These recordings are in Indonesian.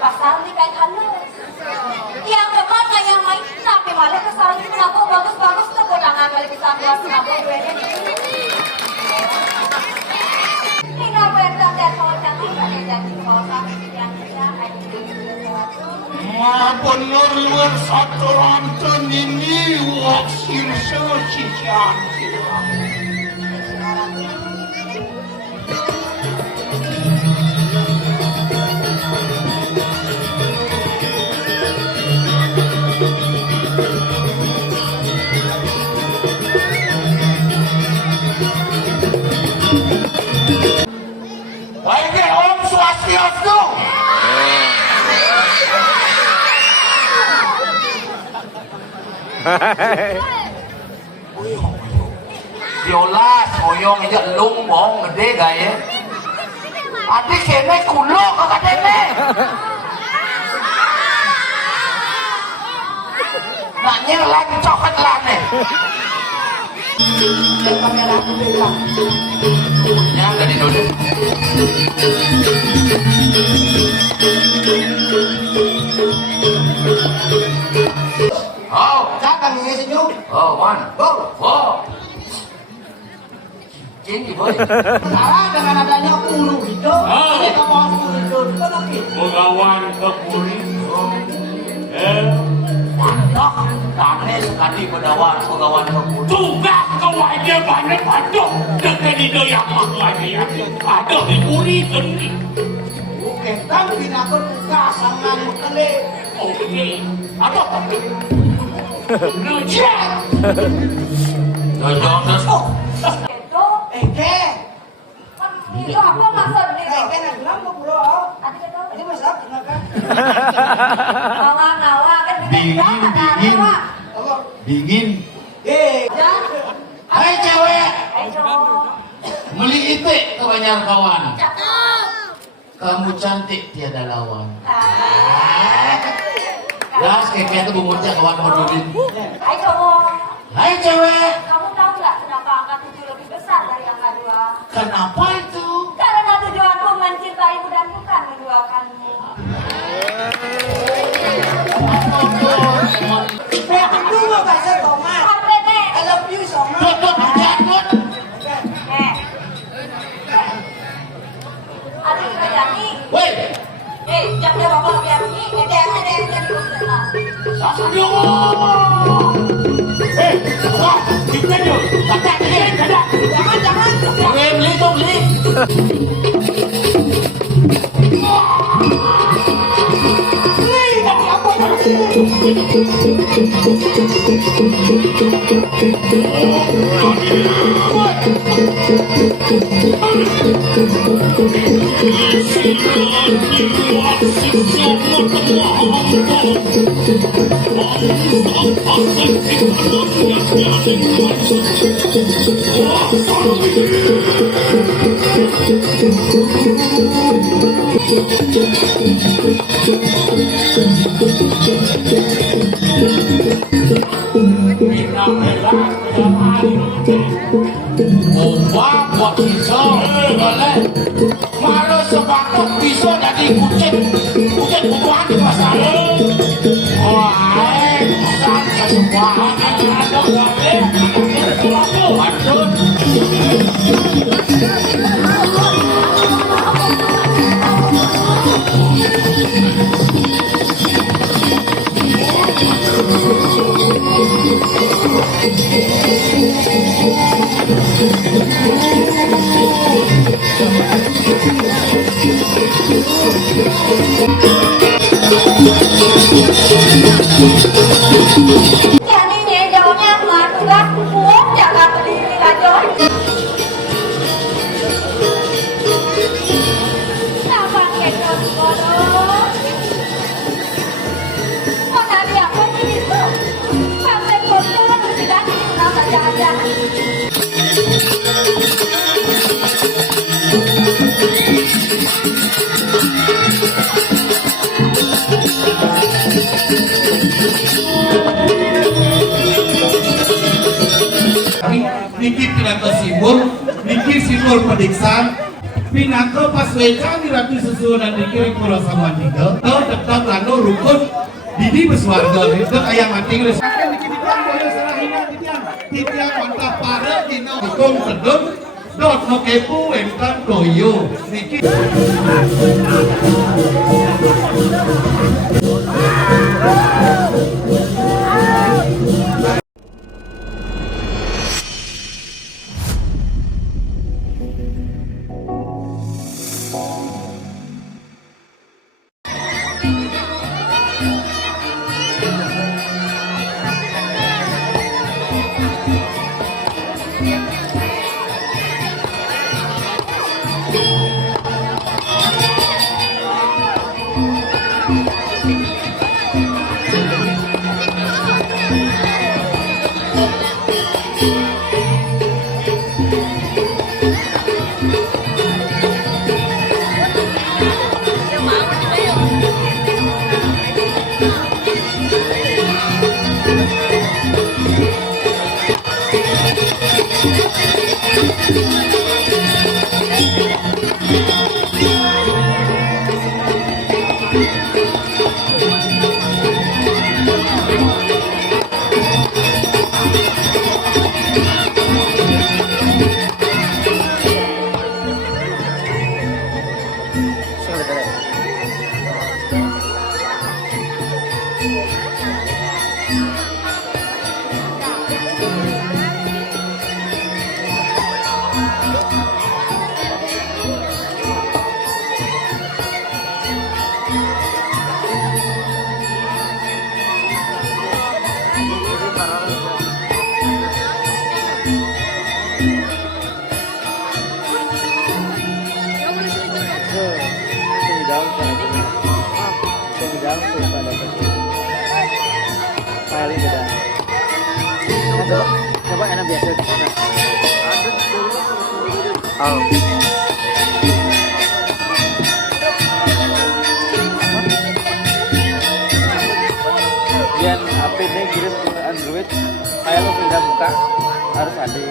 pasar nih kayak halus. Yang depan kayak main tapi malah kesal ini kenapa bagus-bagus tuh kondangan kali bisa buat kenapa gue ini. Ini kenapa yang tak kalau cantik ada janji kalau kami yang kita ada sesuatu. Bener luar satu ranten ini waksir sesi cantik. Baiknya Om Swastiastu. Biola soyong aja lung bong gede gaya. Adik kene kulo kakak kene. Nanya lagi coklat lane. Kamera aku bilang. Yang tadi dulu. Oh, cakap ni senyum. Oh, one, go, go. Jadi boleh. Salah dengan adanya ulu itu. Ini kamu ulu itu. Mengawan ke puri. Mantap. Kami sekali berdawan pengawan ke puri. Tugas kawannya banyak banyak. Dengan itu yang makanya ada di puri sendiri. Bukan tapi nak tugas sangat mukeli. Oh ini. Apa? Nujek. Jangan dasar. Itu, Eke. itu apa maksudnya? Eke nak bilang kok bro. Adik itu, Ini masak kenapa? nawa kan Dingin. Apa? Dingin. Jangan. Hai cewek. Ayo. Meli itik kebanyakan kawan. Cakep. Kamu cantik tiada lawan. Ah. Ya, kayak itu bumurnya kawan Madudin. Hai cowok. Hai cewek. Kamu tahu nggak kenapa angka 7 lebih besar dari angka 2? Kenapa itu? Karena tujuanku mencintaimu dan bukan menduakanmu. Kedua bahasa tomat. RPT. I love you so much. Tutup jadut. Adik Rajani. Woi, Jam dia bapak biar bunyi. Ada yang jadi konsultan. Sasudio. Wah, kita dulu. Kakak dia, dadah. Jangan. Beli. Buat bisa boleh malah sepakat bisa jadi kucing bukan masalah. Wah, sampai semua ada waduh. Nhà đi nhẹ dầu nha mà tôi gắt muốn chả làm tôi đi là chối. Sao bạn kẹt rồi con đó. Con đã đi học con đi không? Bạn xem một con thì đã đi nào mà chả chả. Niki Pinangko Simbol, Niki Simbol Pediksan, Pinangko Pasweca Ratu Susunan Niki Pulau Samadika, Tau tetap lano rukun Didi Beswarga, itu ayam mati resakan Niki Tiang Boyo Serahina Tiang mantap pare Dino Ikong Tedun, Dot no kepu Entan Koyo, Niki Coba enak biasa di sana. Oh. Yang APD kirim ke Android, kayak lo pindah buka harus ada.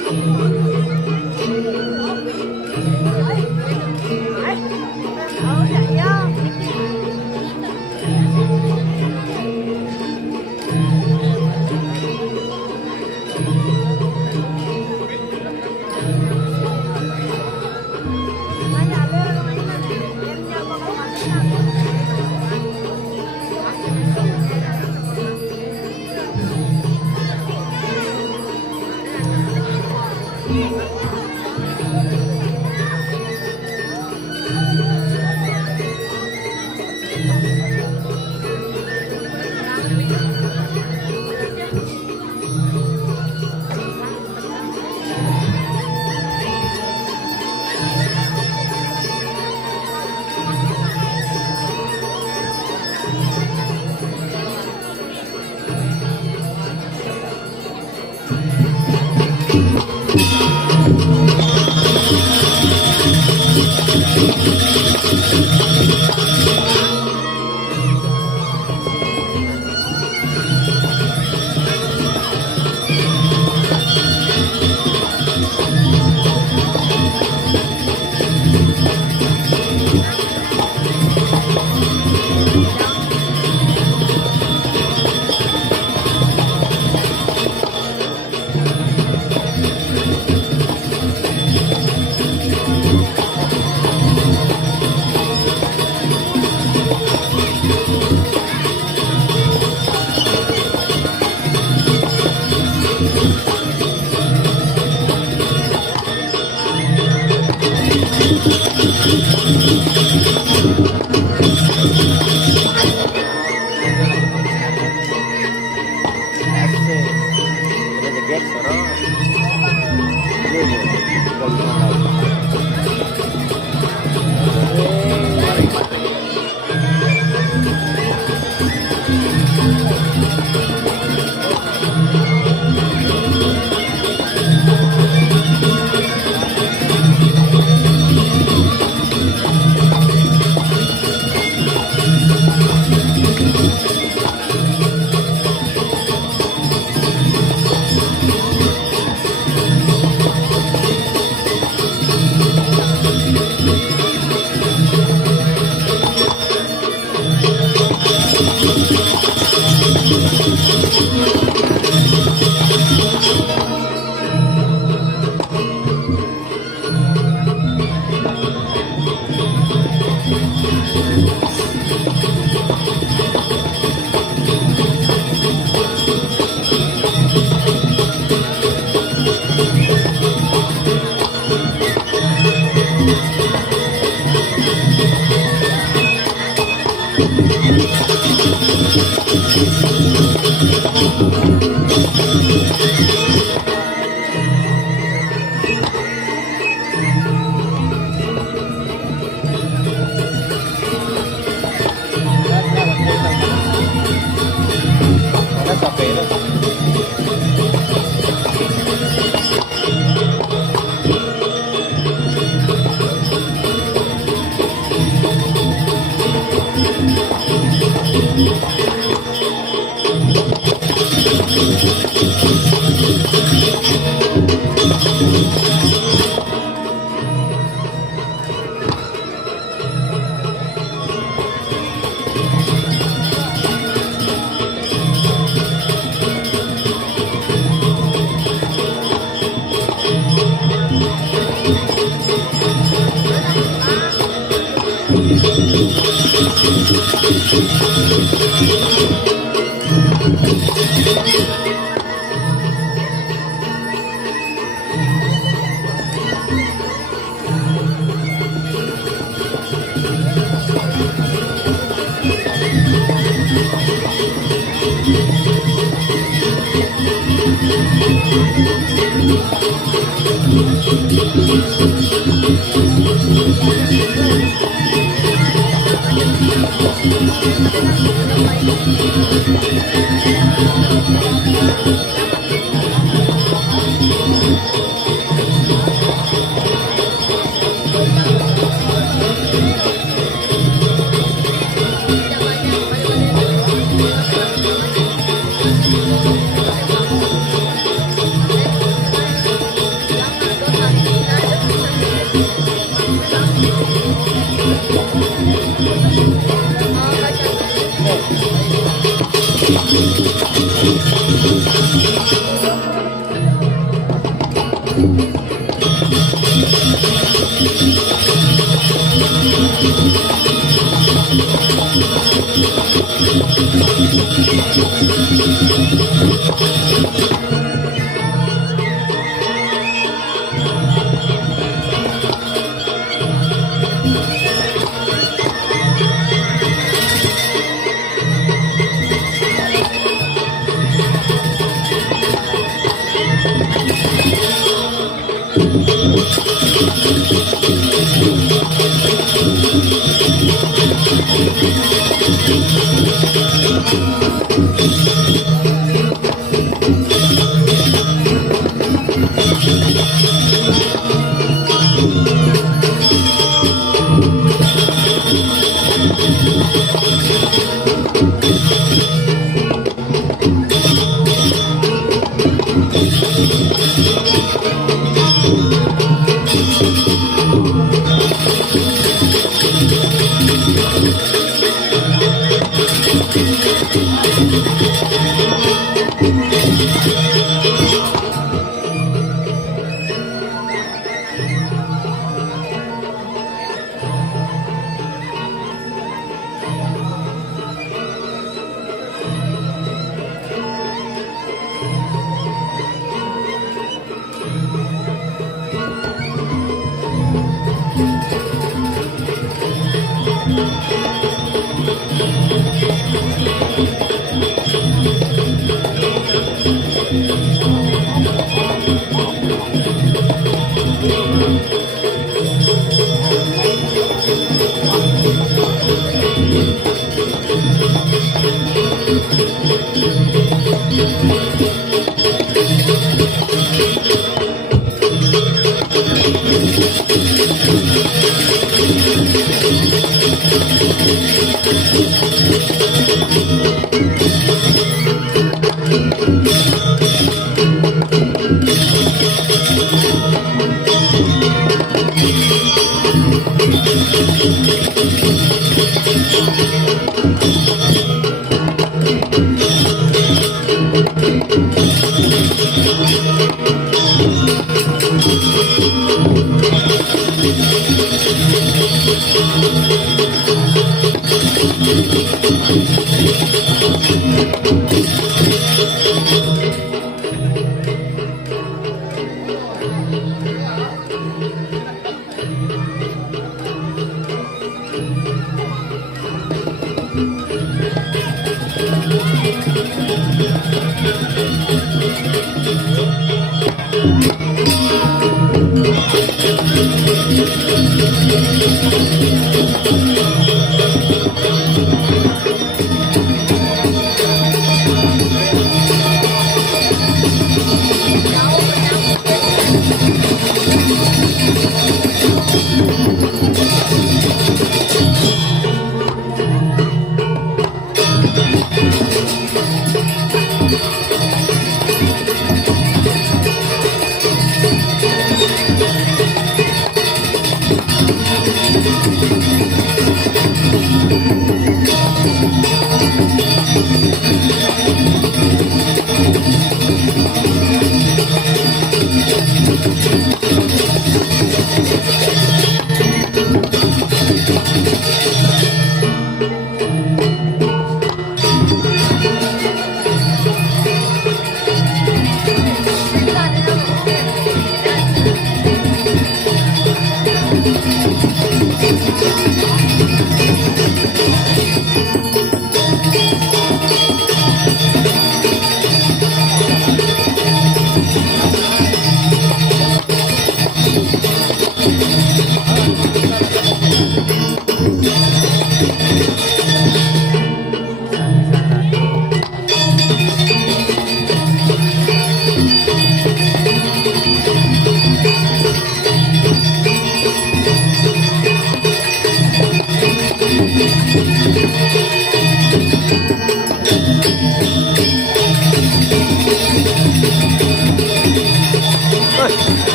Thank you.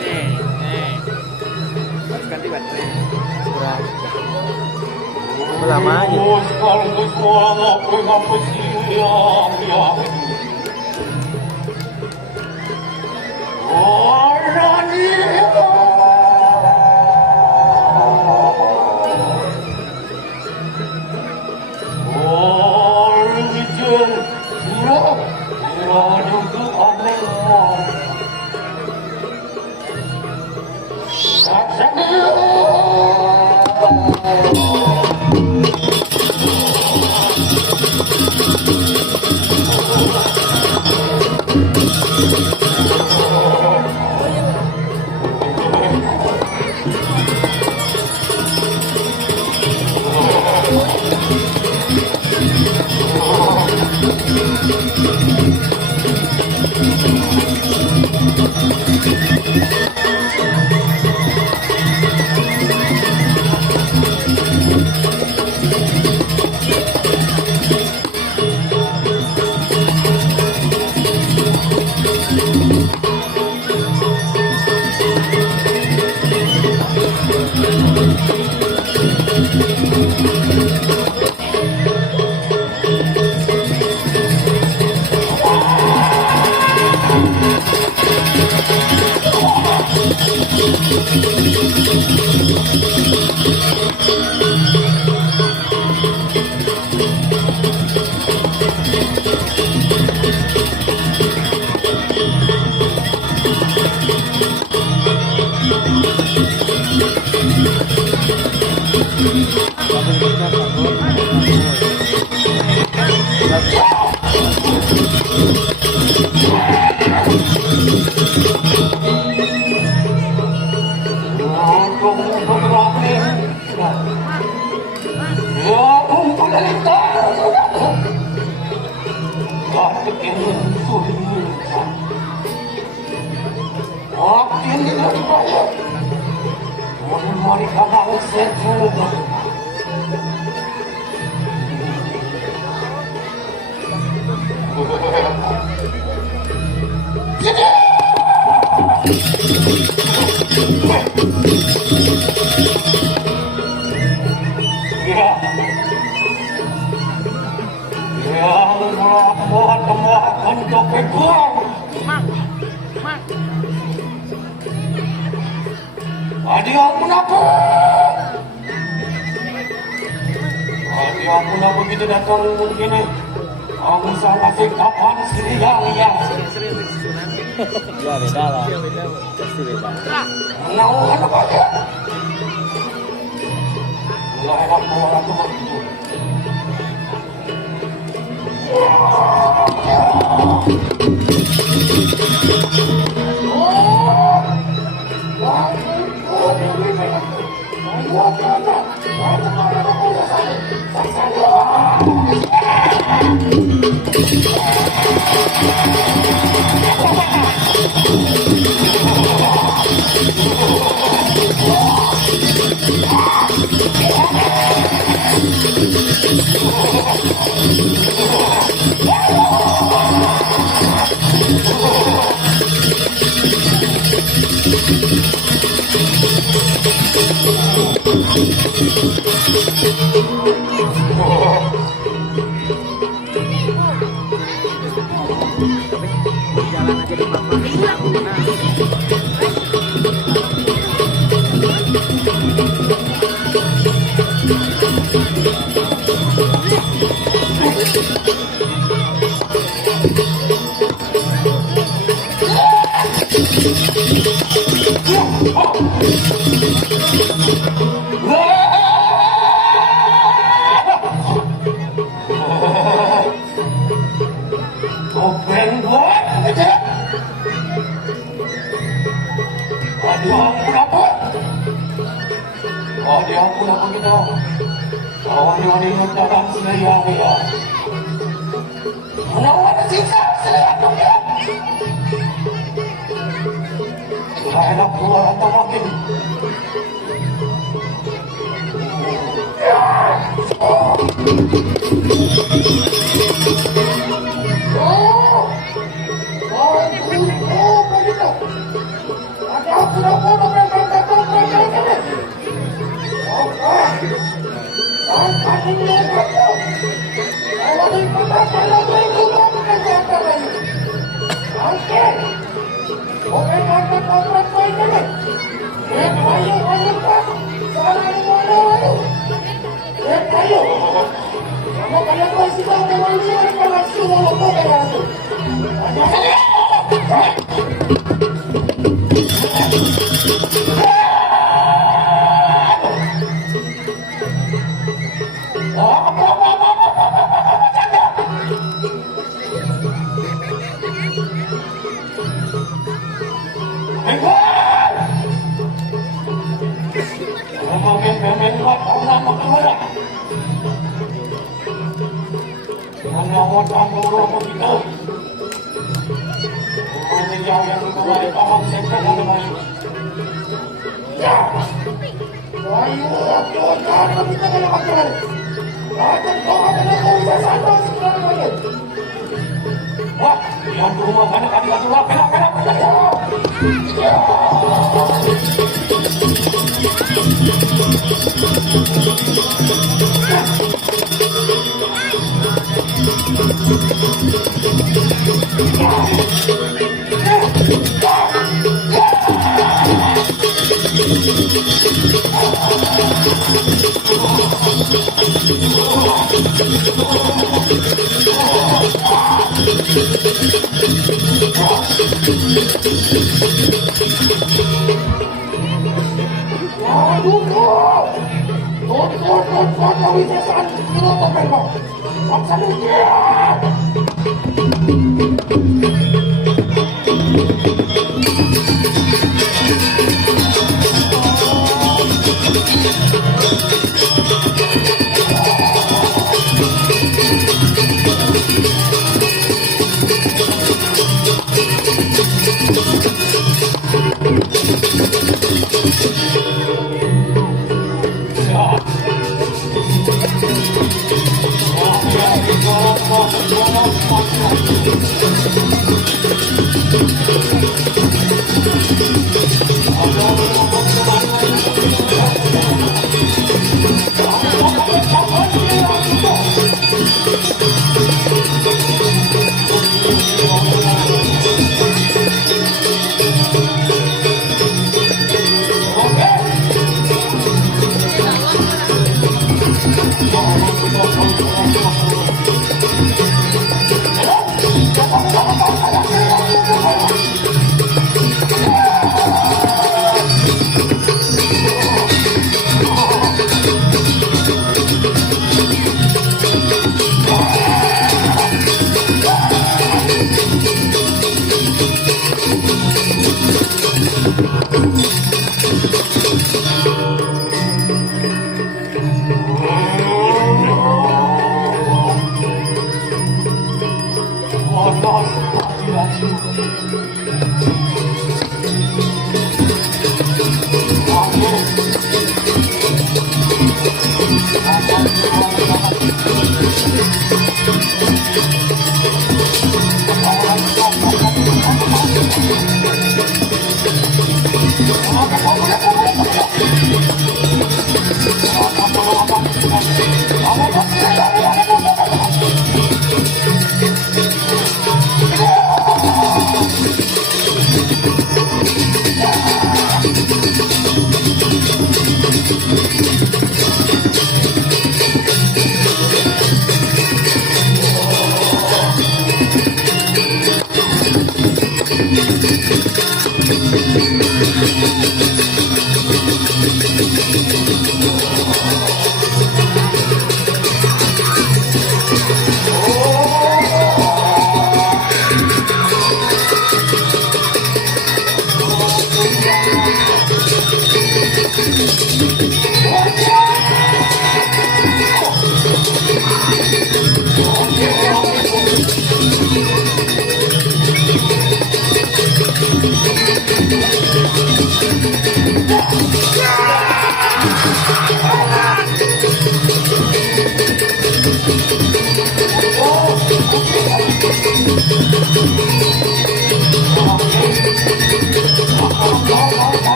Nih. Harus ganti baterai. Lama aja. Begitu datang begini, kamu sama si kapan siang ya? Ya beda lah. Pasti beda. Naungan apa ya? Nggak enak orang tuh begitu. Jalan aja di mama.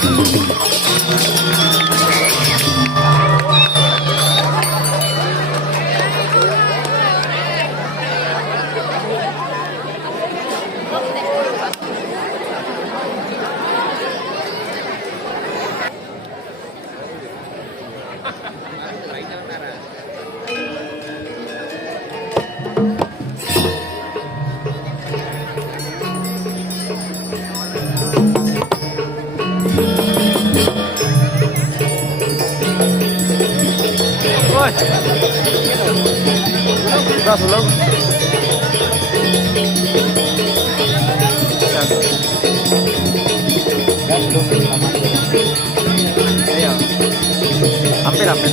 Thank you. Sulong, sulong. Ayo. Hampir, hampir.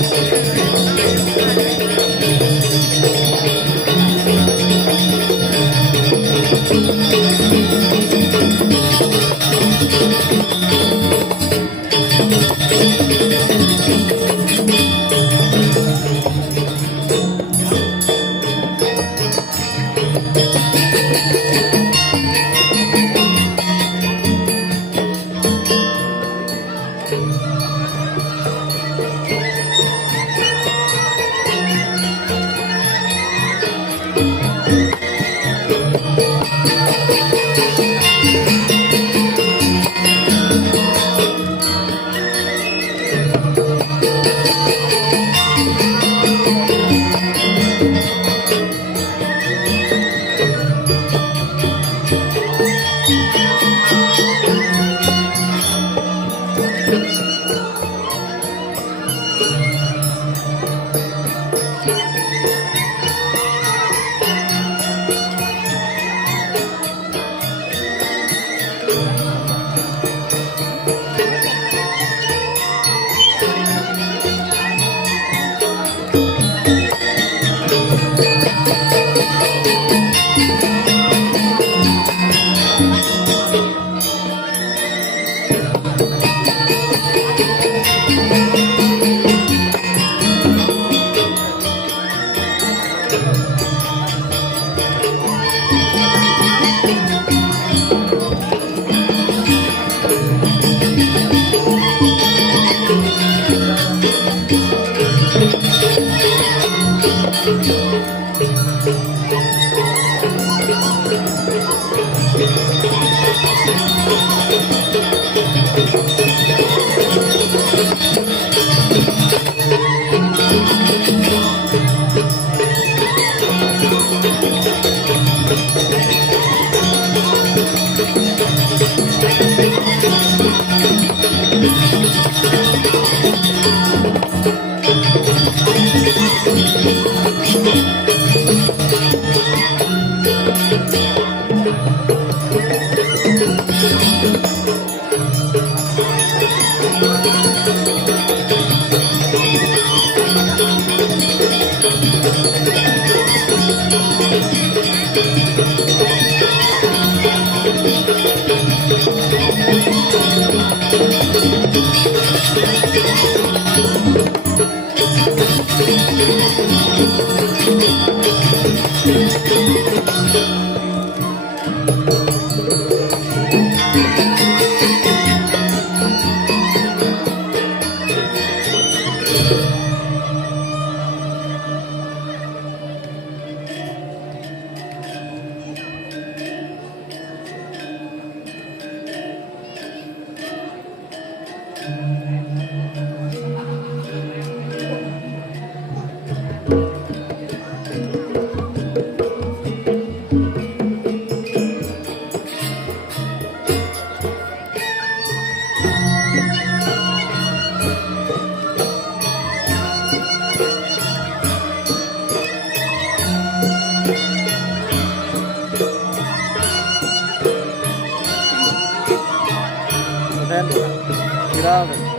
Viral.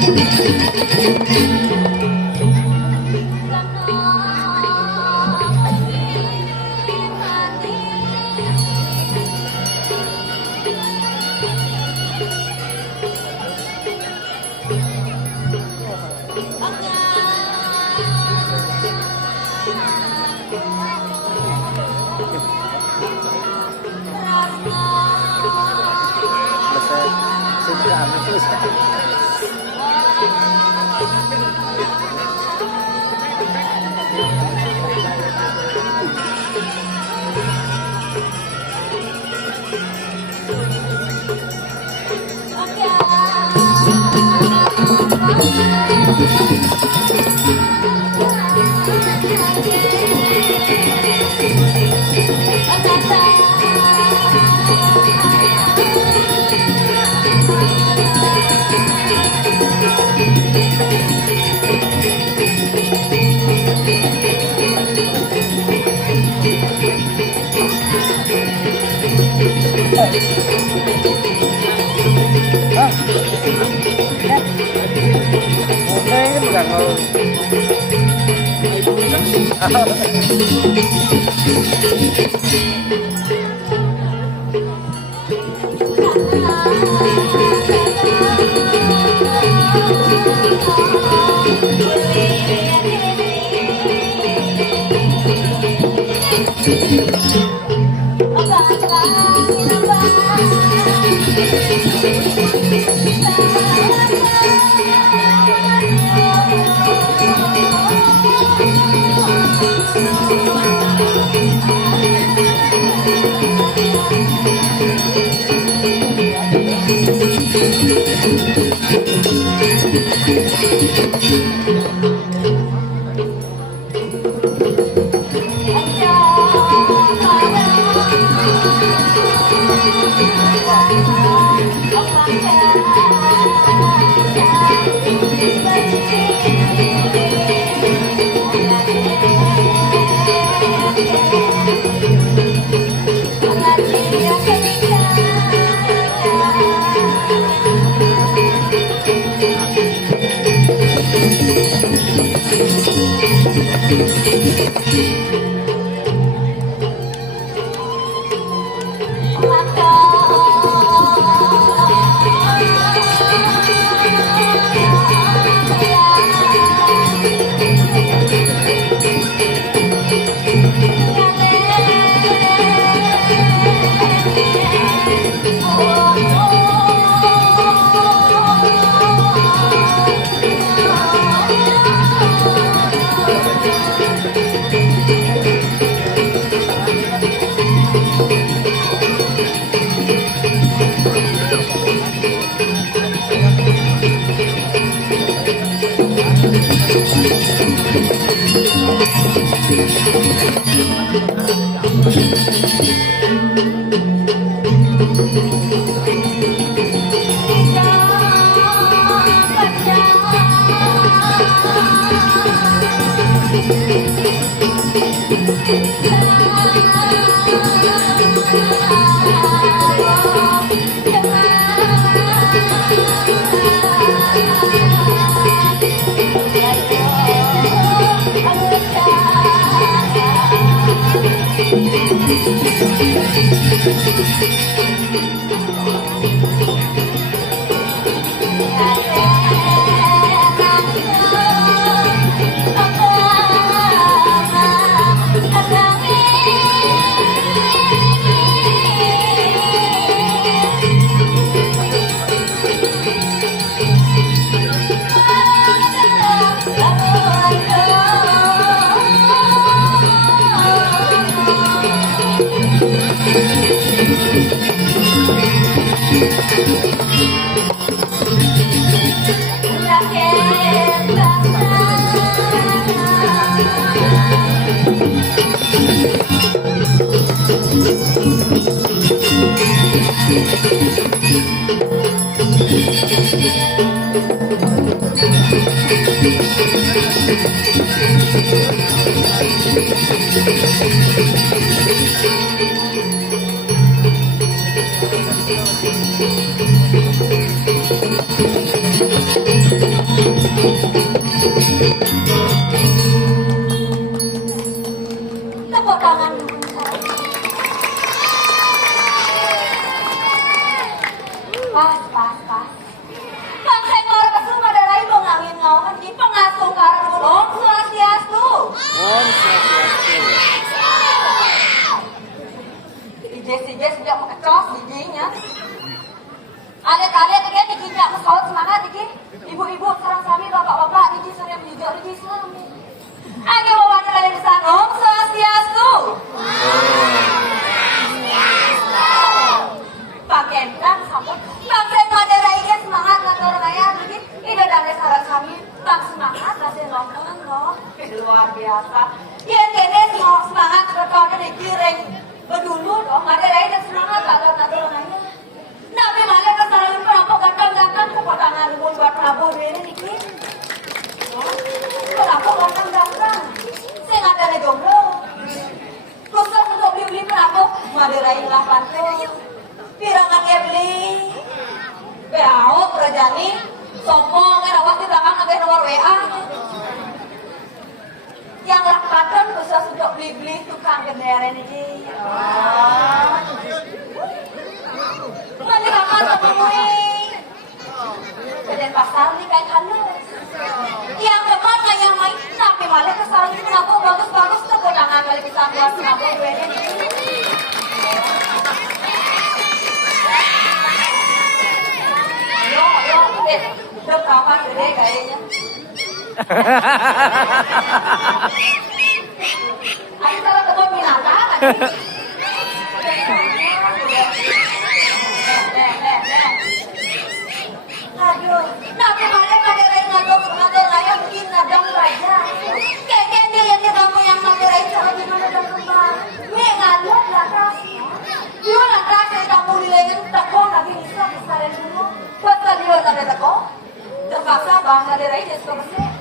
Selesai. Sudah selesai. Ini bukan mau. Tepuk tangan dulu. Pas. Kang Sekor kesu madarai mengangin ngauhan di pengasuh karun Om Swastiastu. Om Swastiastu. Ije sudah mengecos didinya. Ada kan dikinjak pesawat semangat iki. Ibu-ibu sareng sami bapak-bapak iki sore menjijak iki sami. Age wawancara dari sana Om Swastiastu. Pakaian sampun Bangsa Madara iki semangat ngatur raya iki. Ida dari sareng sami tak semangat masih nongkrong loh. Luar biasa. Yen kene semangat ketone dikiring. Bedulu dong, Madara iki semangat ngatur raya. Nabi malah kesalahan kenapa ganteng-ganteng kepotangan pun buat Prabowo ini niki. Kenapa ganteng-ganteng? Saya nggak ada jomblo. Khusus untuk beli Prabowo, Madara ilah pantun. Pirangannya beli. Beau perjani, sombong, awas di belakang ada nomor WA. Yang lah pantun khusus untuk beli tukang gendera ini. Mali kamar temui. Jadi pasar nih kayak halus. Yang depan kayak main sampai malah kesalahan itu kenapa bagus tepuk tangan kali bisa buat kenapa gue ini. Ayo, udah kapan gede kayaknya. Ayo salah kebun binatang kan? Aduh, nabi malah Madara ngatur raya bikin nadang raja. Kayak dia kamu yang Madara itu cara gimana dong kembang. Nih ngalut lakas. Dia lakas saya kamu nilainya teko nabi bisa besarin dulu. Betul dia ada teko. Terpaksa bang Madara itu suka besar.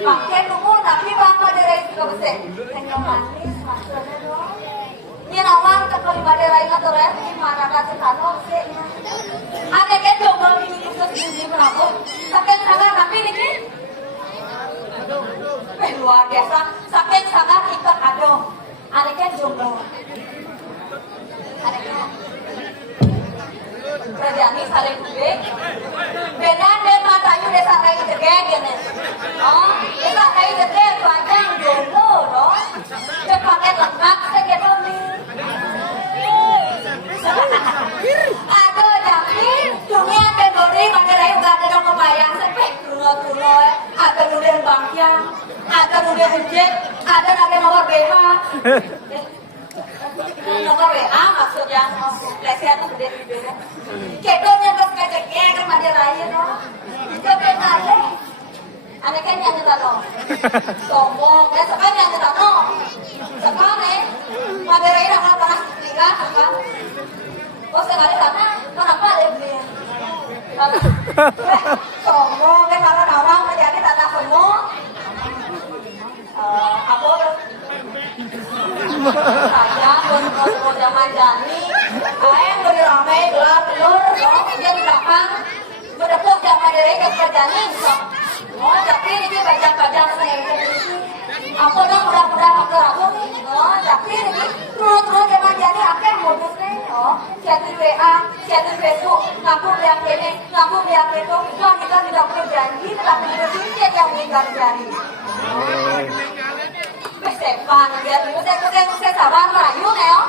Pakai nunggu nabi bang Madara itu suka besar. Tengok manis maksudnya dong. Ini nawang teko di Madara ngatur raya bikin mana kasih tanah sih. Ada kan jomblo ini khusus di Prabowo. Saking sangat nabi niki. Luar biasa. Saking sangat ikat kado. Ada kan jomblo. Ada kan. Kerjaan saling kubik. Beda dan matayu desa raya jegek gini. Oh, desa raya jegek panjang jomblo dong. Cepatnya lengkap segitu nih. Aduh, yakin dunia pendori Madara yang gak ada dong kebayang sepek kuno ada nulian bangkyang, ada nulian ejek, ada nabi nomor BH. Nomor WA maksudnya lesnya tuh gede-gede. Kedonya pas keceknya kan Madara ya dong. Gede nade. Aneh kan yang nyata dong. Sombong, ya sekarang yang nyata dong. Sekarang Madara ini akan pernah tinggal kan. Oh sekali sana, kenapa ada beli? Sombong, kan kalau nawang menjadi tanah penuh. Aku saya mau zaman jani, ayam beri ramai gelar telur, dia di belakang berdepuk zaman dari kerjanya bisa. Oh tapi ini bajang-bajang saya ini. Aku dong mudah-mudahan aku nih. Oh tapi ini terus zaman jani akan modusnya. Oh, chatting WA, chatting Facebook, ngaku bilang ini, ngaku bilang itu, kita tidak berjanji, tetapi berjanji yang ingkar janji. Sepan, biar dulu saya sabar merayu neo.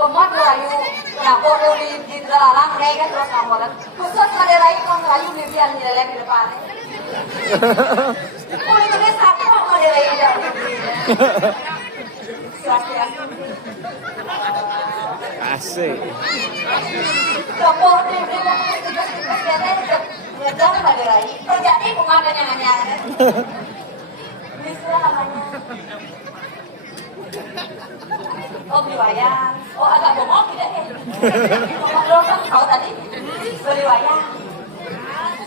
Pemot merayu, nyapor di dalam nih kan terus ngomong. Khusus Madara itu merayu bibian di dalam di depan. Kulit ini satu Madara ini jauh. Asik. Dapur di ngejar Madara ini. Terjadi pemandan yang hanya. Istilah namanya. Oh beli wayang. Oh agak bongong tidak ya? Lo kan tahu tadi beli wayang.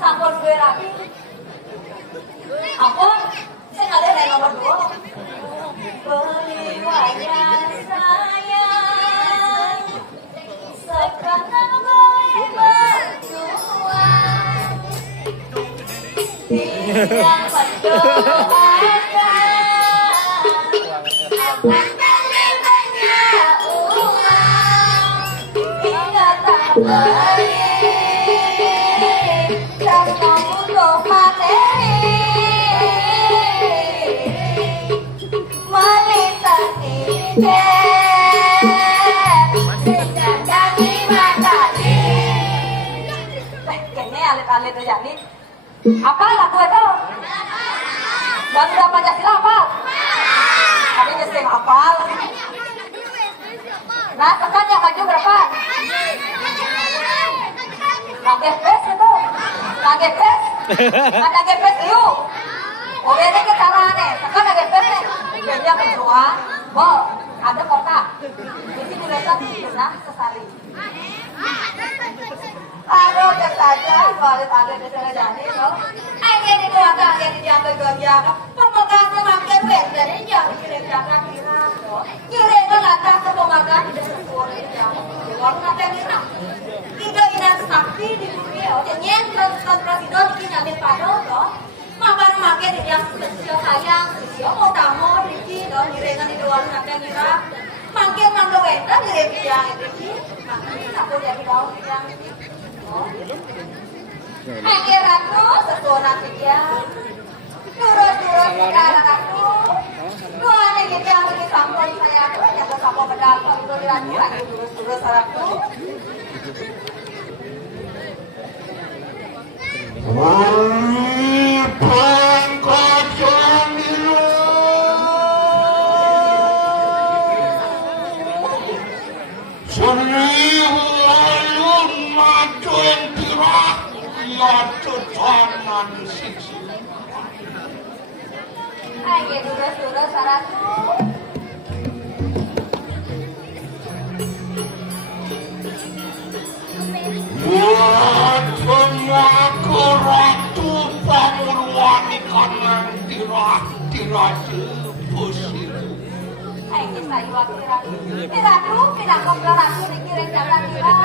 Sampun gue rapi. Ampun, saya nggak ada nomor 2. Beli wayang sayang. Sekarang gue berdua. yang berdoa akan menerimanya uang hingga tak baik dan untuk materi melihat tiket sejak kami matahari. Kayaknya alit-alit aja nih. Apa lagu itu? Garuda Pancasila apa? Tapi nyeseng apal. Nah, tekan yang maju berapa? Nagepes itu. Nagepes. Nagepes yuk. Oh, ini kita nih. Tekan nagepes nih. Dia kedua. Bo, ada kotak. Di sini besok benang sesari. Aduh, saja balik di sana jadi loh. Ayo di keluarga, ayo di jantung keluarga. Pemegangnya makin wet jadi jangan kirim jangan kira. Kirim lantas ke pemagang di desa Sore jangan. Kalau nanti kira, tidak inan sakti di dunia. Jadi presiden kita ambil pado loh. Makan makan di yang spesial sayang, spesial mau tamu di sini loh. Kirim di luar nanti kira. Makin manggaweta kirim yang ini. Makin aku jadi daun yang ini. Akhiratku sesuatu dia turun-turun ke anakku dua nih gitu yang lagi sampul saya tuh yang bersampul berdampur itu dilanjut lagi turun-turun sarakku ayo turun-turun sarakku Aku ratu pangurwani kanan tirah pusir. ayo sayu akhiratku tidak komplain aku dikirim jangan kira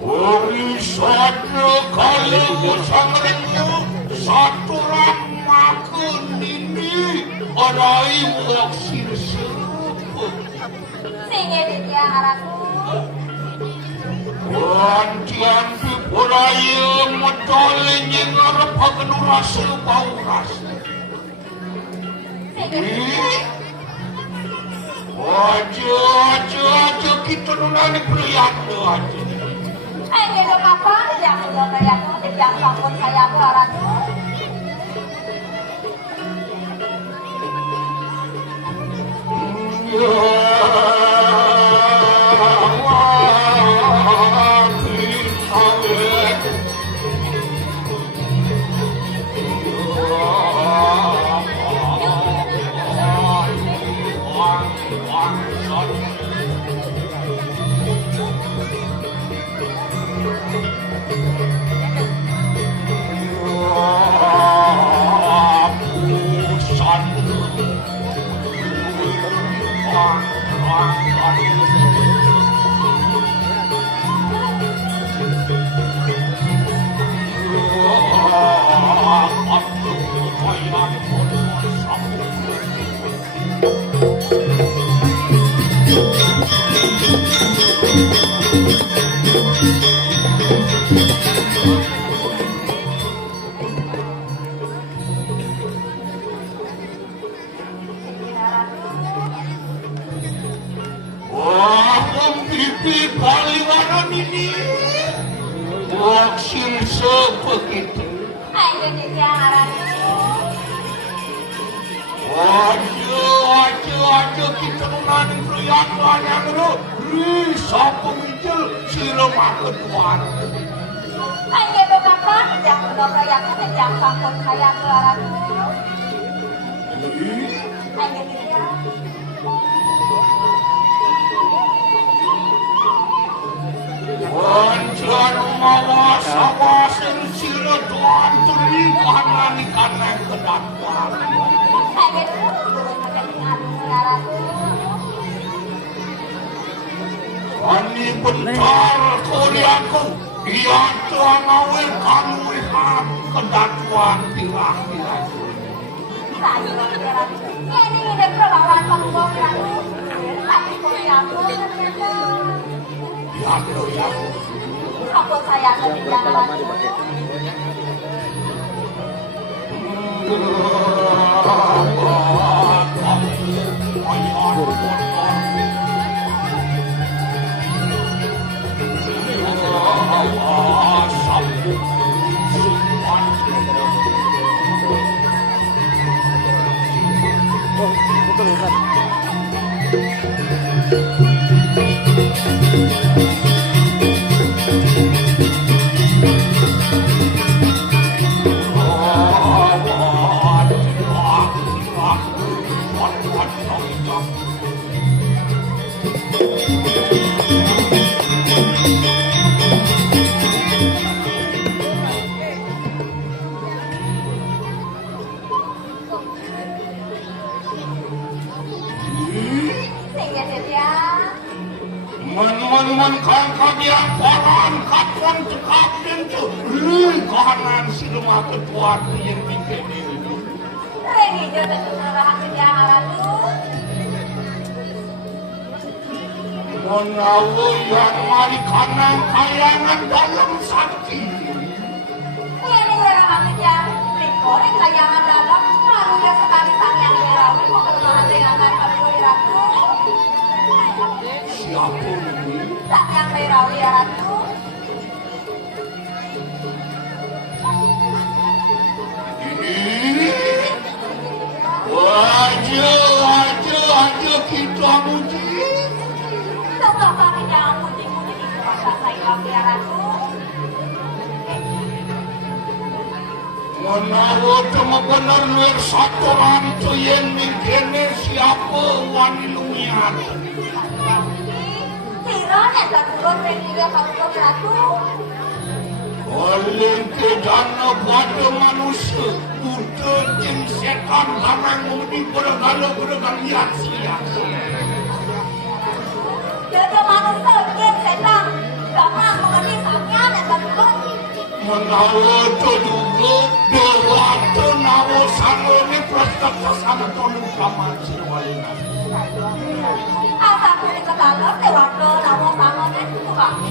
Urisatnya kalau sangrenyu satu ramakan ini arai waksir seruput. singin di tiang araku Wantian pipulaya modalnya ngarep akan rasa bau rasa. Aja kita nulani prihatna aja. ayo dong apa yang udah kayak tuh yang sampun saya aku araku Pipi palinganan ini waksir sebegitu. ayo di tiang araku Aja kita nunani prihatna yang risa pemijel siram akan keluar. ayo dong apa yang udah kayak tuh yang sampun saya aku araku ayo di tiang Wanjan mawas-awasin sila doan terikan karena kedatang. ayo turun makan araku Ani bentar kuliahku Iya Tuhan awe kamu lihat kedatuan tilah-tilah. Saya kira ini hidup perlawan pembong ratu. Tapi aku ternyata Ya tuh ya. aku saya Yang tidak berapa lama dipakai? Oh, betul Ustaz. sehingga dia Men kan kalian koran kapan cekap itu kanan si lemah ketua yang bikin ini. Reni jodoh kesalahan kejahatan lu. Menawu yang mari kanan kayangan dalam sakti. Ini orang kejam, dikorek layangan dalam, marunya sekali sang yang berawi, mau kelemahan dengan kami ratu. Siapa ini? Sang yang berawi ya ratu. Ini wajah kita muji. Tetap kami jangan puji-puji di kuasa saya ya ratu. Menawu cuma benar luar satu rantu yang mikirnya siapa wani lumiat. Tiranya tak turun Reni dia satu ratu. Oleh kedana pada manusia untuk jin setan larang mudi bergala-bergala lihat siap. Jodoh manusia jin setan, jangan mengerti saknya dan tak turun. Menawa itu juga dewata nawa sana ni prestasi sana tolong kaman sirwalina. Asal kulit ketalap dewata nawa sama dan kami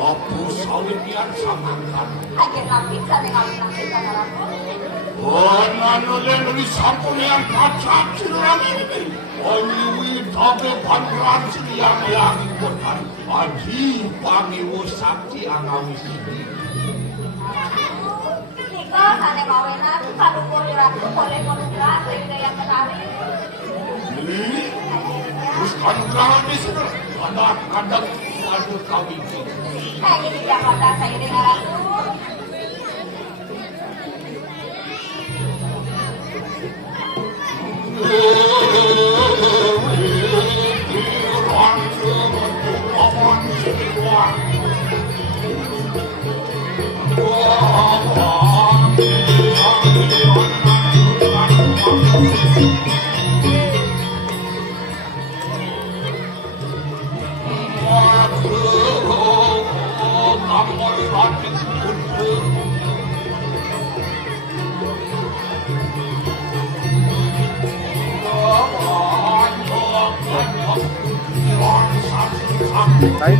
Apa sawian samakan? agen lapis dan kami nanti ratu. Oh, nanulen ni sampun yang kacak silang ini. Only tabe panran siang yang ikutan. Aji pangiwo sakti angawi sini. Nika sane kawinan kadukur ratu boleh menunggu sehingga yang sekali. Ini terus kan di sini ada kawin. Kayak gini Jakarta saya dengan ratu. Baik.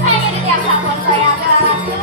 Kayak gini yang sampun saya ratu.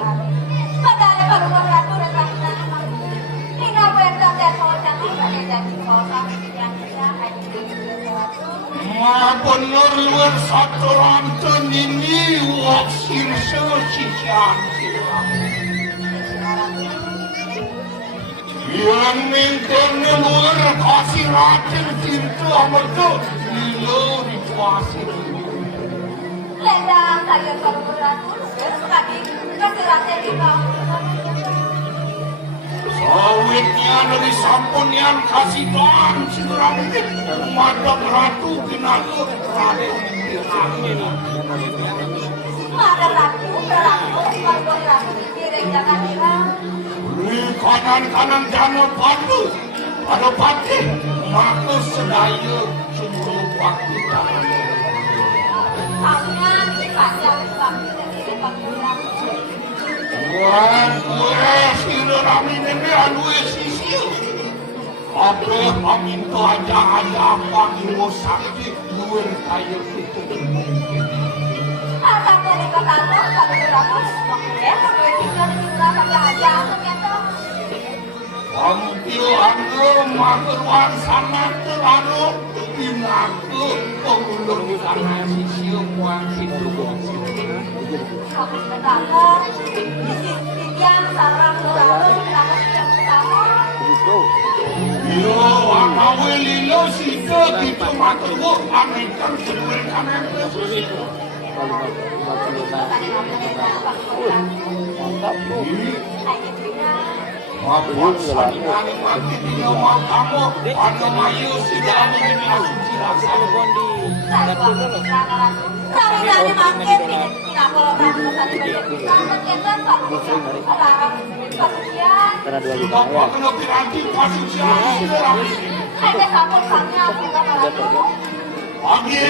hari. Padahal kalau ratu datang dari kami, hingga bertang dan mau jangan pada janji kau kami yang tidak ada ratu. Bener luar satu ranten ini waksir sesian. Yang mingkon luar kasih ranten cinta amat lilo dikuasir. Ledang saya kalau ratu sekali kasih ratu di kau. Sawitnya dari sampun yang kasih doang segera madam ratu kinalu ratu Ada ratu, kalau ratu di jangan hilang. kanan jangan pandu ada pati maka sedaya seluruh waktu tangan Tahunya dipajang kami dari kami ratu. Wan gue sira rami nene anu sisi apa paminto aja panggil sakti luar kaya itu Atau dari kekalo kalau ratu makanya kalau tinggal di belakang aja ternyata. Ambil anggur mageruan sana terlalu binaku pengulur sana sisi muang itu Kami berkata di yang sarang ratu kita yang pertama. Begitu. Yo, akawe lilo sida gitu mageru aminkan seluruh kanan sisi Kalau 50 mantap tuh. Maupun salingan mati dia mau kamu pada mayu sudah ini asumsi rasa Kami dari makin tidak boleh berangkat dari bagian kita kasihan. Karena dua juta Bapak ya. kena piranti pasuk siang Ada kapur kami aku nggak mau. Pagi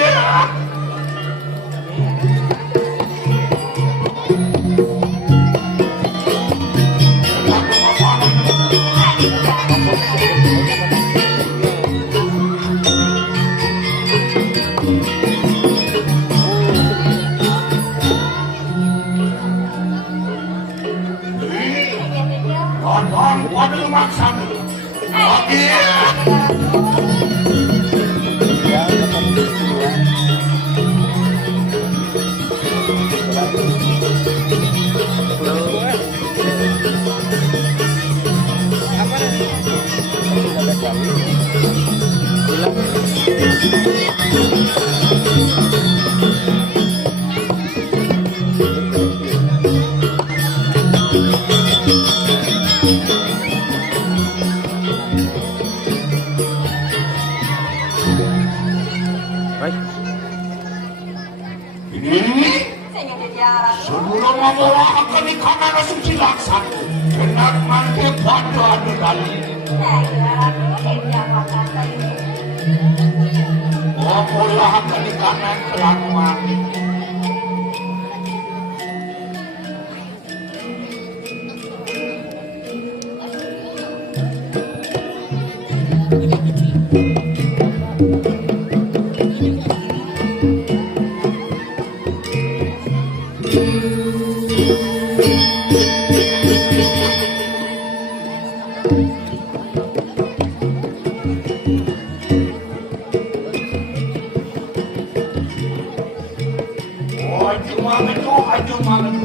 Nonton waduh maksan Pagi Ya, dapat dua. Baik. ini Saya jadi arah. sebelum membawa akan ikan suci laksan benar mantep pada ada kali Wapolah akan ikan kelanuan Aju malam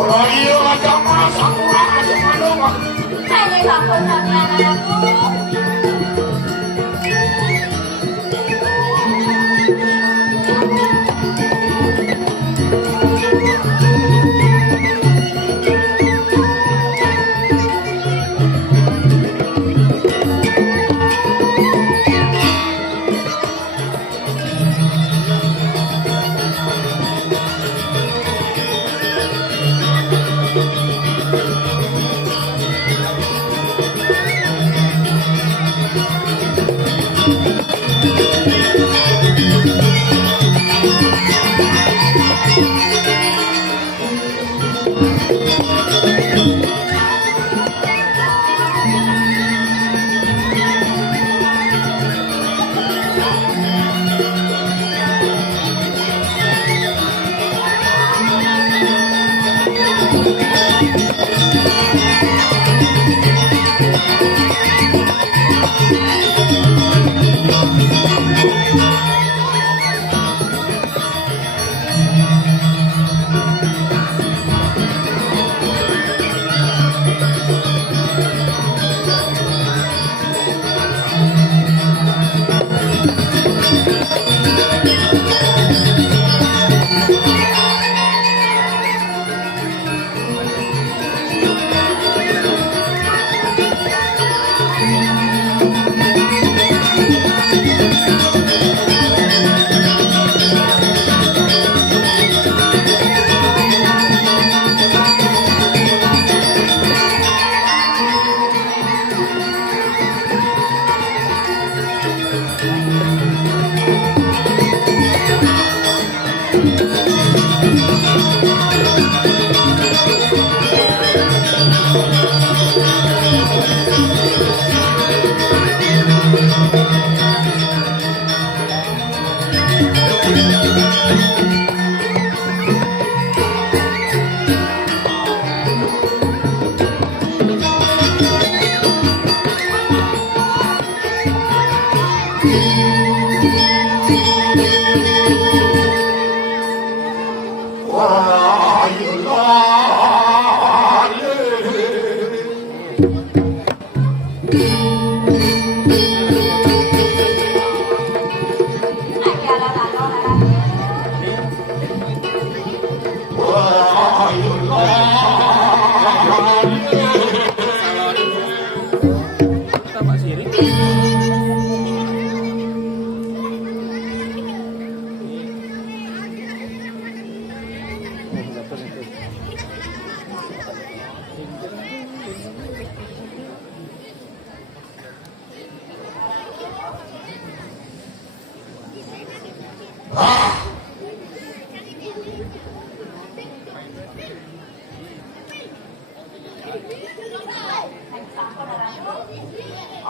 Ora iya aja masak ora semano. Hanya sampun sampeyan anakku.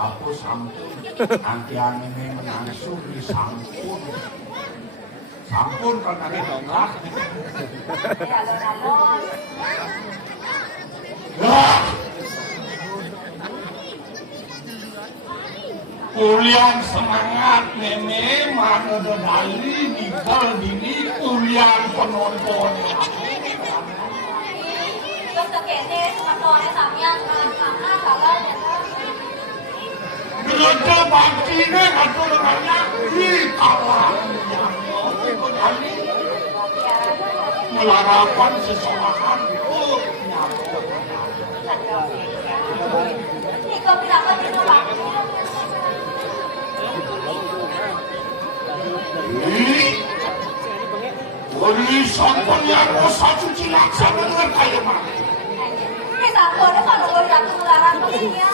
Aku sampun nanti anime menangsu di sampun kan kami dongkrak. Kuliah semangat meme mana dodali dikal dini kuliah penonton. Terus tekene penontonnya sampeyan sama kalau Gereja bakti ini atau dengannya di kawan. harapan seseorang nyata. Ikaw pinaka dito lang. Wali sampun yang rasa cuci laksana dengan kaya mah. Bisa ako na kalau ko lang tularan ko niya.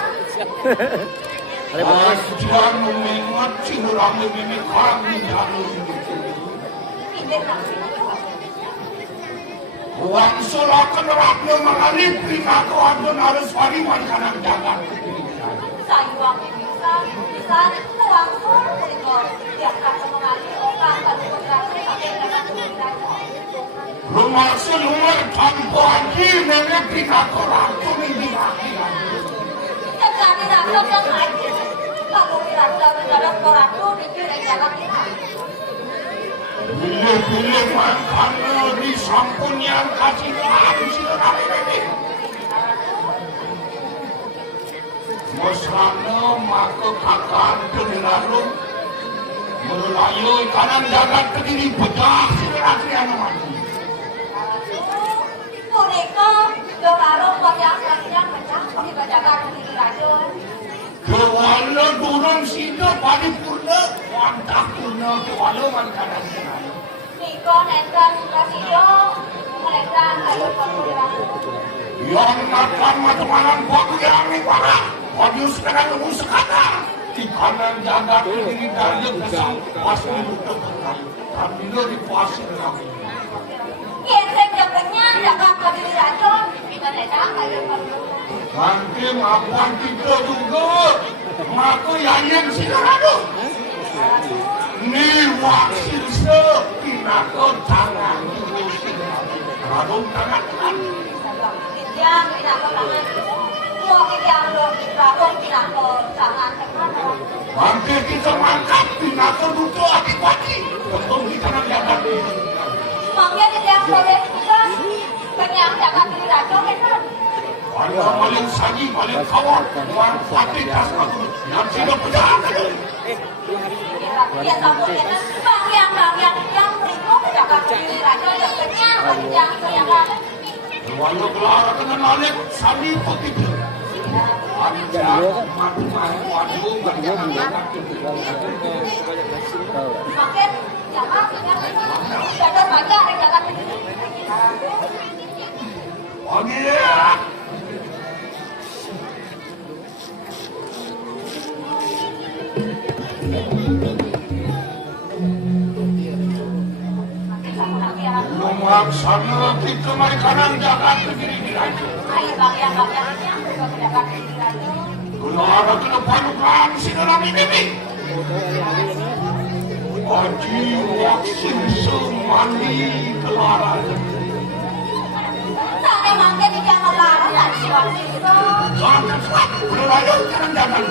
Ajar mengingat cinurang ini kami jalur. Hindi lang sila. Uang solakan ratna mengalih pinako adon harus wariwan kanang jalan. Sayo ang bisa. Bisa tuwang ko. Tiyak ka sa mga liyokan. Pag-contract Rumah selumar tanpa haji nenek pinako ratna ini akhirnya. Jadi rasa yang haji. Kalau dirasa dalam koratu dikira jalan kita. Pilih-pilih makanya di sampun yang kasih tahu sinarang ini. Masana maka kakak lalu melayu kanan jagat kediri bedah sinarang yang mati. Punika doraro yang kalian pecah di bajakan di rajun. Kewala durang sida paripurna wantah purna kewala man kanan jagat. Niko nentang kasiyo menentang kayu pemudra. Yang makan macam-macam bagu yang ini parah. Waduh sekarang kamu sekadar. Di kanan jagat kediri dari kesang pasti butuh kenal. Tapi di pasir lagi. Kiesek jempenya jaga ke di rajun. Kita nentang kayu pemudra. Nanti maafkan kita juga. Maka yang sinarado. Ni wakil sepinako tangan. Radong tangan. Yang pinako tangan. Mau yang lo rakon pinako tangan kemana? Nanti kita mangkap pinako duto adik-adik. Ketemu di tangan jagat. Mangnya di yang boleh juga. Penyang jaga di rajun itu. Anda paling saji, paling kawal. Manfaatkan kasih. Yang sudah berjalan. Ya sabun itu bang yang berikut jaga di rajun jempenya yang ada. Walau kelar dengan alik sabi begitu. Anda mati-mati waduh berjalan. Makin jangan jaga saja ada jaga di Pagi ya. Lumang sana kita mari kanan jagat begini aja. Ayo bang yang jaga di rajun. Kalau ada ke depan kan sinarang ini. Haji waksin semandi kelaran. Saya makin di yang larang dan siwati itu. Jangan suat, belum ada kanan jagat.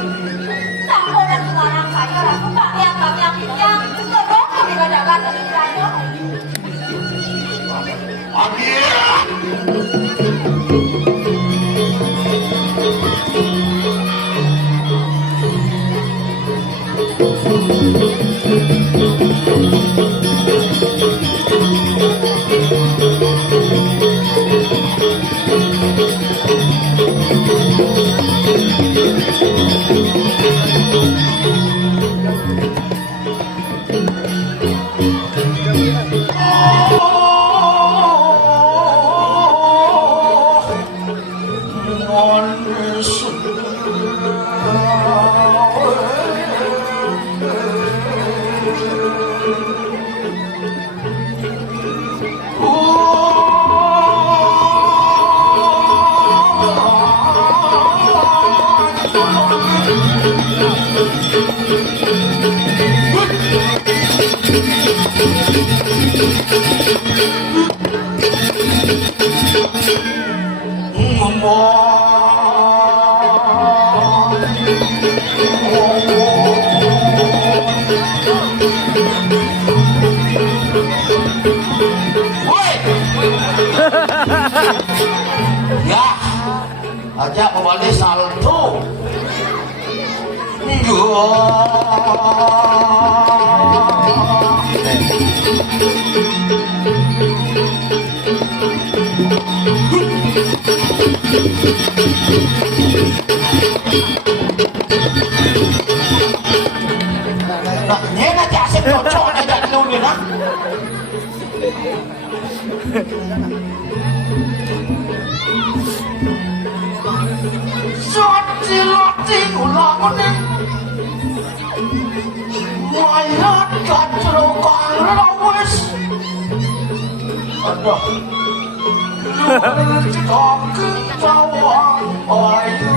Sampo dan sekarang saya laku bang yang kedok kami jaga di rajun. Pagi ya. Ya, ajak kembali salto. Nah, nyena jasik cocok aja dulu nih nah. Loti ulang nih. Mayat kacrokang rawes. Aduh. Talking jawang ayu.